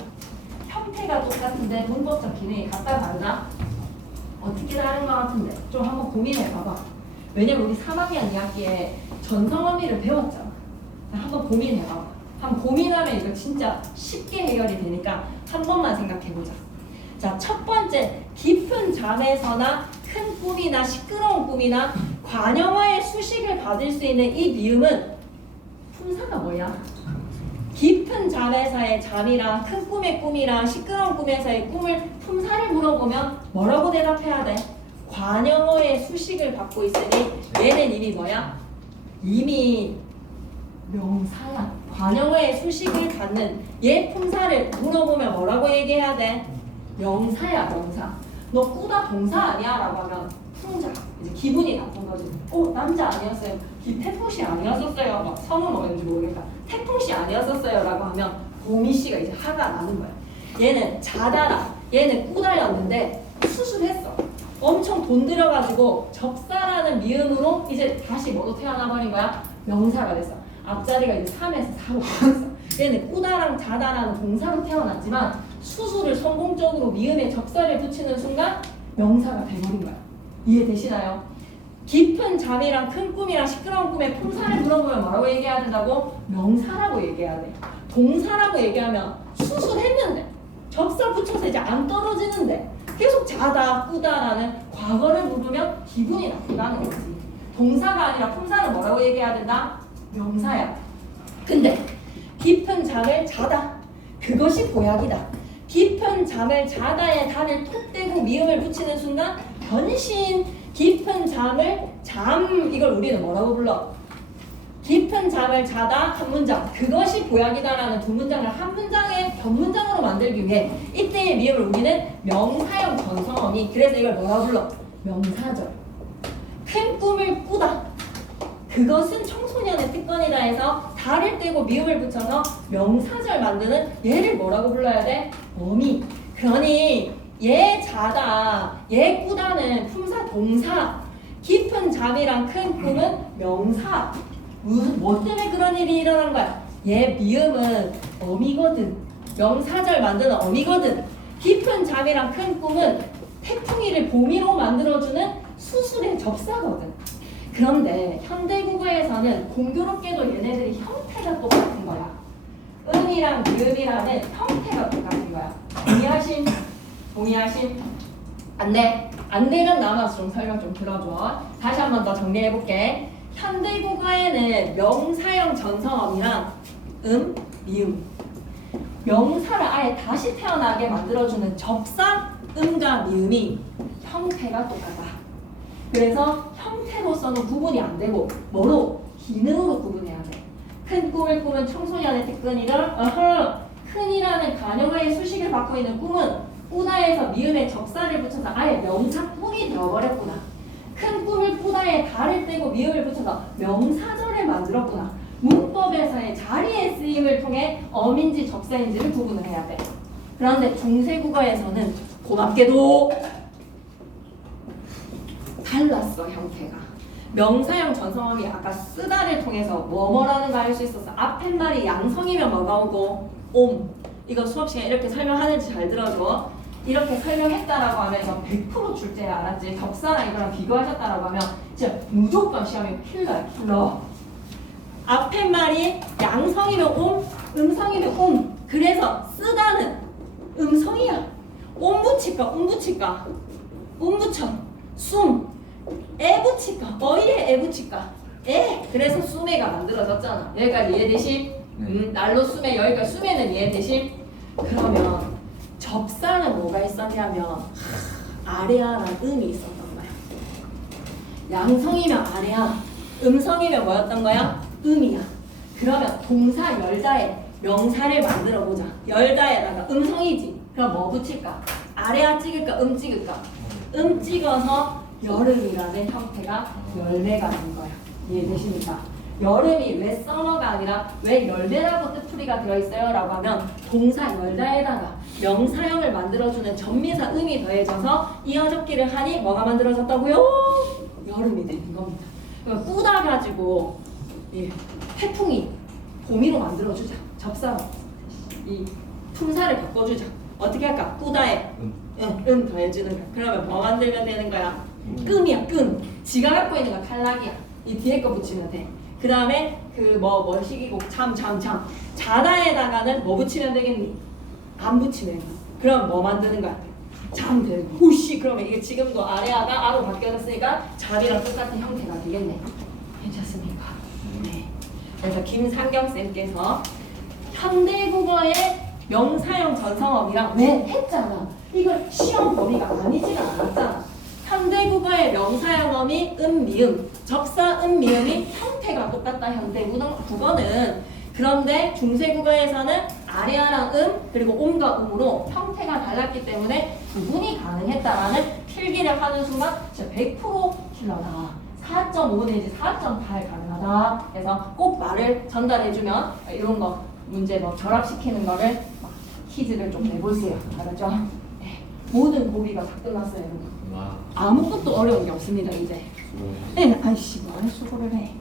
형태가 똑같은데 문법적 기능이 같다 다르나? 어떻게 다른 것 같은데 좀 한번 고민해봐봐. 왜냐면 우리 3학년 2학기에 전성어미를 배웠잖아. 한번 고민해봐봐. 한번 고민하면 이거 진짜 쉽게 해결이 되니까 한 번만 생각해보자. 자, 첫 번째, 깊은 잠에서나 큰 꿈이나 시끄러운 꿈이나 관용어의 수식을 받을 수 있는 이 미음은 품사가 뭐야? 깊은 잠에서의 잠이랑 큰 꿈의 꿈이랑 시끄러운 꿈에서의 꿈을 품사를 물어보면 뭐라고 대답해야 돼? 관용어의 수식을 받고 있으니 얘는 이미 뭐야? 이미 명사야. 관용어의 수식을 받는 얘 품사를 물어보면 뭐라고 얘기해야 돼? 명사야, 명사. 너 꾸다 동사 아니야? 라고 하면 풍자. 이제 기분이 나쁜 거지. 남자 아니었어요. 태풍씨 아니었었어요. 막 성은 뭐였는지 모르겠다. 태풍씨 아니었었어요. 라고 하면 보미씨가 이제 화가 나는 거야. 얘는 자다라. 얘는 꾸다였는데 수술했어. 엄청 돈 들여가지고 접사라는 미음으로 이제 다시 뭐로 태어나버린 거야? 명사가 됐어. 앞자리가 이제 3에서 4로 바뀌었어. 얘는 꾸다랑 자다라는 동사로 태어났지만 수술을 성공적으로 미음에 접사를 붙이는 순간 명사가 돼버린 거야. 이해되시나요? 깊은 잠이랑 큰 꿈이랑 시끄러운 꿈에 품사를 물어보면 뭐라고 얘기해야 된다고? 명사라고 얘기해야 돼. 동사라고 얘기하면 수술했는데 접사 붙여서 이제 안 떨어지는데 계속 자다 꾸다라는 과거를 물으면 기분이 나쁘다는 거지. 동사가 아니라 품사는 뭐라고 얘기해야 된다? 명사야. 근데 깊은 잠을 자다. 그것이 보약이다. 깊은 잠을 자다에 달을 톡 대고 미음을 붙이는 순간 변신. 깊은 잠을 이걸 우리는 뭐라고 불러? 깊은 잠을 자다 한 문장. 그것이 보약이다라는 두 문장을 한 문장의 변문장으로 만들기 위해 이때의 미음을 우리는 명사형 전성어미. 그래서 이걸 뭐라고 불러? 명사절. 큰 꿈을 꾸다. 그것은 청소년의 특권이다 해서 달을 떼고 미음을 붙여서 명사절 만드는 얘를 뭐라고 불러야 돼? 어미. 그러니 얘 자다, 얘 꾸다는 품사 동사. 깊은 잠이랑 큰 꿈은 명사. 뭐 때문에 그런 일이 일어난 거야? 얘 미음은 어미거든. 명사절 만드는 어미거든. 깊은 잠이랑 큰 꿈은 태풍이를 봄이로 만들어주는 수술의 접사거든. 그런데 현대국어에서는 공교롭게도 얘네들이 형태가 똑같은 거야. 음이랑 미음이라는 형태가 똑같은 거야. 동의하신? 동의하신? 안 돼. 안 되면 남아서 좀 설명 좀 들어줘. 다시 한 번 더 정리해볼게. 현대국어에는 명사형 전성어미랑 미음. 명사를 아예 다시 태어나게 만들어주는 접사, 음과 미음이 형태가 똑같다. 그래서 형태로서는 구분이 안 되고 뭐로? 기능으로 구분해야 돼. 큰 꿈을 꾸면 청소년의 특권이다. 큰이라는 가정의 수식을 받고 있는 꿈은 꾸다에서 미음에 접사를 붙여서 아예 명사 꿈이 되어버렸구나. 큰 꿈을 꾸다에 달을 떼고 미음을 붙여서 명사절을 만들었구나. 문법에서의 자리의 쓰임을 통해 어민지 접사인지를 구분을 해야 돼. 그런데 중세국어에서는 고맙게도 달랐어. 형태가. 명사형 전성어미 아까 쓰다를 통해서 뭐라는 거 알 수 있었어. 앞에 말이 양성이면 뭐가 오고? 옴. 이거 수업 시간에 이렇게 설명하는지 잘 들어줘. 이렇게 설명했다라고 하면 이건 100% 출제야. 알았지? 접사랑 이거랑 비교하셨다라고 하면 진짜 무조건 시험에 킬러야. 킬러. 앞에 말이 양성이면 옴, 음성이면 옴. 그래서 쓰다는 음성이야. 옴 붙일까? 옴 붙일까? 옴 붙여. 숨. 애 붙일까? 어이에 애 붙일까? 애. 그래서 수매가 만들어졌잖아. 여기까지 이해되시? 날로 수매. 여기까지 수매는 이해되시? 그러면 접사는 뭐가 있었냐면 아래아라는 음이 있었던 거야. 양성이면 아래아, 음성이면 뭐였던 거야? 음이야. 그러면 동사 열다에 명사를 만들어 보자. 열다에다가 음성이지. 그럼 뭐 붙일까? 아래아 찍을까? 찍을까? 찍어서 여름이라는 형태가 열매가 된 거야. 이해되십니까? 여름이 왜 서머가 아니라 왜 열매라고 뜻풀이가 되어있어요? 라고 하면 동사 열다에다가 명사형을 만들어주는 전미사 음이 더해져서 이어적기를 하니 뭐가 만들어졌다고요? 여름이 되는 겁니다. 그러니까 꾸다 가지고 태풍이 봄이로 만들어주자. 접사로 이 품사를 바꿔주자. 어떻게 할까? 꾸다에 더해주는 거야. 그러면 뭐 만들면 되는 거야? 끔이야. 끔. 지가 갖고 있는 건 탈락이야. 이 뒤에 거 붙이면 돼. 그 다음에 뭐 식이고 잠. 자다에다가는 뭐 붙이면 되겠니? 안 붙이면 돼. 그럼 뭐 만드는 거야? 잠 되는 거. 후시. 그러면 이게 지금도 아래아가 아로 바뀌어졌으니까 잠이랑 똑같은 형태가 되겠네. 괜찮습니까? 네. 그래서 김상경쌤께서 현대국어의 명사형 전성어미랑 왜 했잖아. 이걸 시험 범위가 아니지가 않았잖아. 현대국어의 명사형 어미 미음, 접사 미음이 형태가 똑같다. 현대국어는. 그런데 중세국어에서는 아래아랑 그리고 옴과 음으로 형태가 달랐기 때문에 구분이 가능했다라는 필기를 하는 순간 진짜 100% 킬러다. 4.5 내지 4.8 가능하다. 그래서 꼭 말을 전달해주면 이런 거 문제 뭐 결합시키는 거를 막 퀴즈를 좀 내보세요. 알았죠? 네. 모든 고비가 다 끝났어요, 여러분. 와. 아무것도 어려운 게 없습니다, 이제. 네, 아이씨, 뭐하는 수고를 해.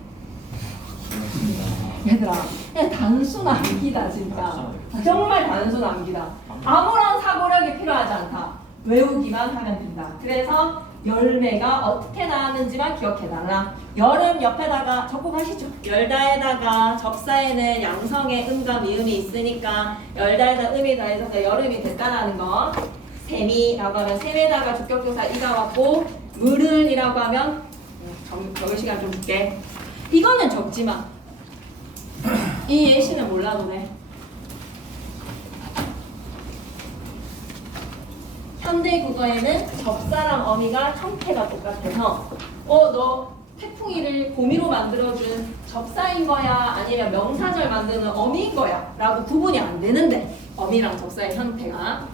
얘들아, 그냥 단순 암기다, 진짜. 정말 단순 암기다. 아무런 사고력이 필요하지 않다. 외우기만 하면 된다. 그래서 열매가 어떻게 나왔는지만 기억해달라. 여름 옆에다가 적고 가시죠. 열다에다가 접사에는 양성의 음과 미음이 있으니까 열다에다 음이 더해져서 여름이 됐다라는 거. 셈이라고 하면 셈에다가 주격조사 이가 왔고 물은이라고 하면 적을 시간 좀 줄게. 이거는 적지마. 이 예시는 몰라도 돼. 현대 국어에는 접사랑 어미가 형태가 똑같아서 너 태풍이를 고미로 만들어준 접사인 거야 아니면 명사절 만드는 어미인 거야 라고 구분이 안 되는데 어미랑 접사의 형태가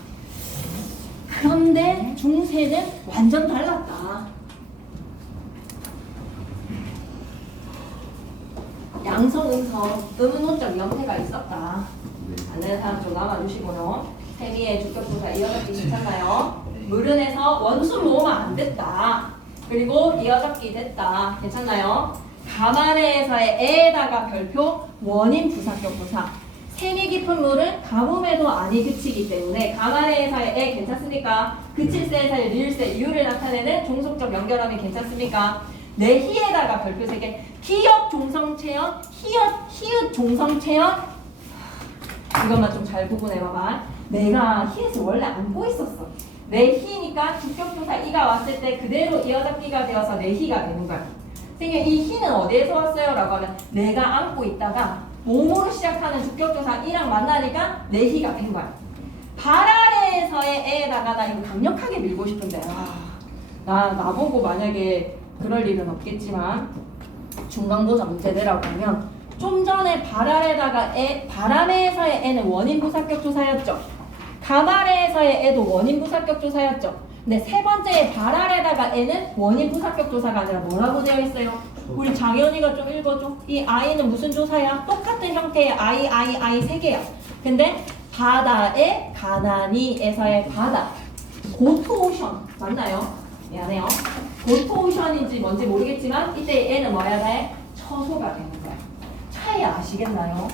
그런데 중세는 완전 달랐다. 양성, 음성, 음운호적 형태가 있었다. 안 되는 사람 좀 남아주시고요. 세미의 주격조사 이어잡기 괜찮나요? 물은에서 원수로 오면 안 됐다. 그리고 이어잡기 됐다. 괜찮나요? 가마레에서의 에에다가 별표 원인 부사격조사. 셈이 깊은 물은 가뭄에도 안이 그치기 때문에 가마레에서의 에 괜찮습니까? 그칠세에서의 리을세 이유를 나타내는 종속적 연결함이 괜찮습니까? 내희에다가 별표 3개. 기역 종성체연, 히읗 종성체연. 이것만 좀 잘 구분해봐봐. 내가 히읗을 원래 안고 있었어. 내희니까 주격조사 이가 왔을 때 그대로 이어잡기가 되어서 내희가 되는 거야. 선생님 이 희는 어디에서 왔어요? 라고 하면 내가 안고 있다가 몸으로 시작하는 주격조사 이랑 만나니까 내희가 된 거야. 발 아래에서의 에에다가 나 이거 강력하게 밀고 싶은데 나보고 만약에 그럴 일은 없겠지만 중간고사 문제 내라고 하면 좀 전에 발 아래에다가 바람에서의 에는 원인 부사격 조사였죠. 감 아래에서의 에도 원인 부사격 조사였죠. 근데 세 번째에 발 아래에다가 에는 원인 부사격 조사가 아니라 뭐라고 되어 있어요? 우리 장현이가 좀 읽어줘. 이 아이는 무슨 조사야? 똑같은 형태의 아이 세 개야. 근데 바다에 가나니에서의 바다. 고토오션 맞나요? 미안해요. 고토오션인지 뭔지 모르겠지만 이때 애는 뭐야 돼? 처소가 되는 거야. 차이 아시겠나요?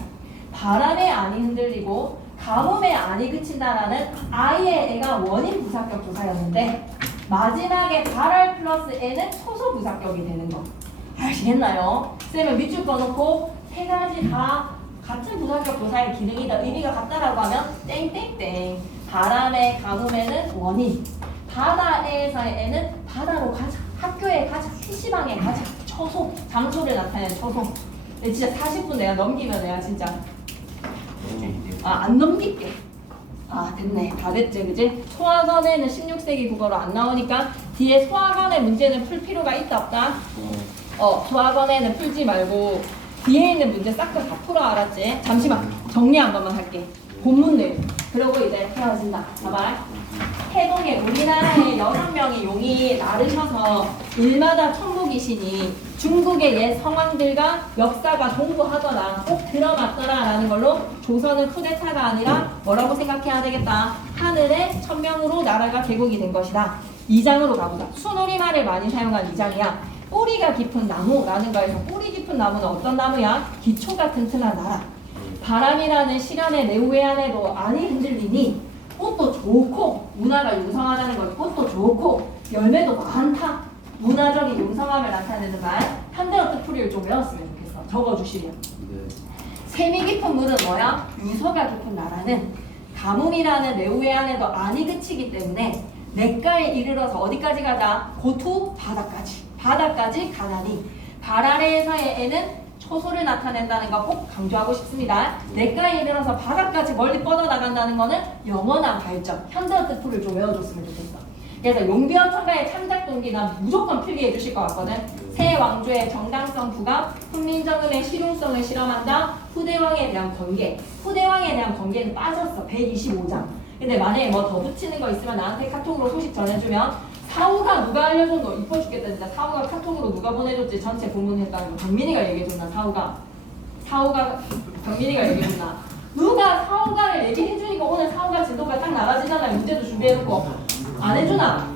바람에 안이 흔들리고 가뭄에 안이 그친다라는 아이의 애가 원인 부사격 조사였는데 마지막에 발알 플러스 애는 초소 부사격이 되는 거. 아시겠나요? 쌤은 밑줄 꺼놓고 세 가지 다 같은 부사격 조사의 기능이다. 의미가 같다라고 하면 땡땡땡. 바람에 가뭄에는 원인. 바다에서의 애는 바다로 가자. 학교에 가자. PC방에 가자. 처소. 장소를 나타내는 처소. 근데 진짜 40분 내가 넘기면 내가 진짜 안 넘길게. 됐네. 다 됐지 그지? 소학원에는 16세기 국어로 안 나오니까 뒤에 소학원의 문제는 풀 필요가 있다 없다? 소학원에는 풀지 말고 뒤에 있는 문제 싹 다 풀어. 알았지? 잠시만 정리 한 번만 할게. 본문 내용. 그리고 이제 헤어진다. 봐봐. 해동에 우리나라에 6명의 용이 나르셔서 일마다 천부귀신이 중국의 옛 성왕들과 역사가 동부하더라. 꼭 들어맞더라 라는 걸로 조선은 쿠데타가 아니라 뭐라고 생각해야 되겠다. 하늘의 천명으로 나라가 개국이 된 것이다. 2장으로 가보자. 순우리말을 많이 사용한 2장이야. 뿌리가 깊은 나무라는 거에서 뿌리 깊은 나무는 어떤 나무야? 기초가 튼튼한 나라. 바람이라는 시간의 내후외환에도 안이 흔들리니 꽃도 좋고 문화가 융성하다는 걸 꽃도 좋고 열매도 많다. 문화적인 융성함을 나타내는 말. 현대어뜻 풀이를 좀 외웠으면 좋겠어. 적어주시면. 셈이 깊은 물은 뭐야? 유서가 깊은 나라는 가뭄이라는 내후외환에도 안이 그치기 때문에 냇가에 이르러서 어디까지 가자? 고투 바다까지. 바다까지 가나니. 발 아래에서의 애는 초소를 나타낸다는 거 꼭 강조하고 싶습니다. 냇가에 이르러서 바다까지 멀리 뻗어나간다는 거는 영원한 발전. 현대어 뜻풀을 좀 외워줬으면 좋겠어. 그래서 용비어 청가의 창작 동기가 무조건 필기해 주실 것 같거든. 새 왕조의 정당성 부각, 훈민정음의 실용성을 실험한다. 후대왕에 대한 관계. 후대왕에 대한 관계는 빠졌어. 125장. 근데 만약에 뭐 더 붙이는 거 있으면 나한테 카톡으로 소식 전해주면 사우가 누가 알려줬노? 이뻐 죽겠다 진짜. 사우가 카톡으로 누가 보내줬지? 전체 본문했다는 거. 박민이가 얘기해줬나? 사우가 박민이가 얘기해줬나? 누가 사우가를 얘기해주니까 오늘 사우가 진도가 딱 나가지잖아요. 문제도 준비해놓고 안 해주나?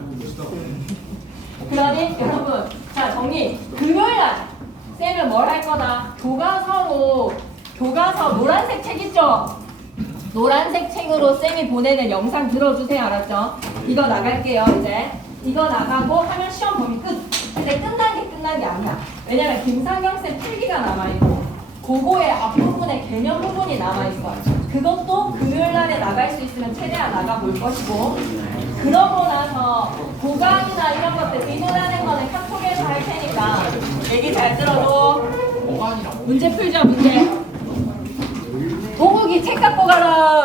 그러니 여러분 자 정리. 금요일날 쌤은 뭘 할 거다? 교과서 노란색 책 있죠? 노란색 책으로 쌤이 보내는 영상 들어주세요. 알았죠? 이거 나갈게요. 이제 이거 나가고 하면 시험 범위 끝. 근데 끝난 게 아니야. 왜냐면 김상경 쌤 필기가 남아있고 그거의 앞부분에 개념 부분이 남아있어. 그것도 금요일날에 나갈 수 있으면 최대한 나가볼 것이고, 그러고 나서 보강이나 이런 것들 의존하는 거는 카톡에서 할 테니까 얘기 잘 들어도 문제 풀자. 문제. 도국이 책 갖고 가라.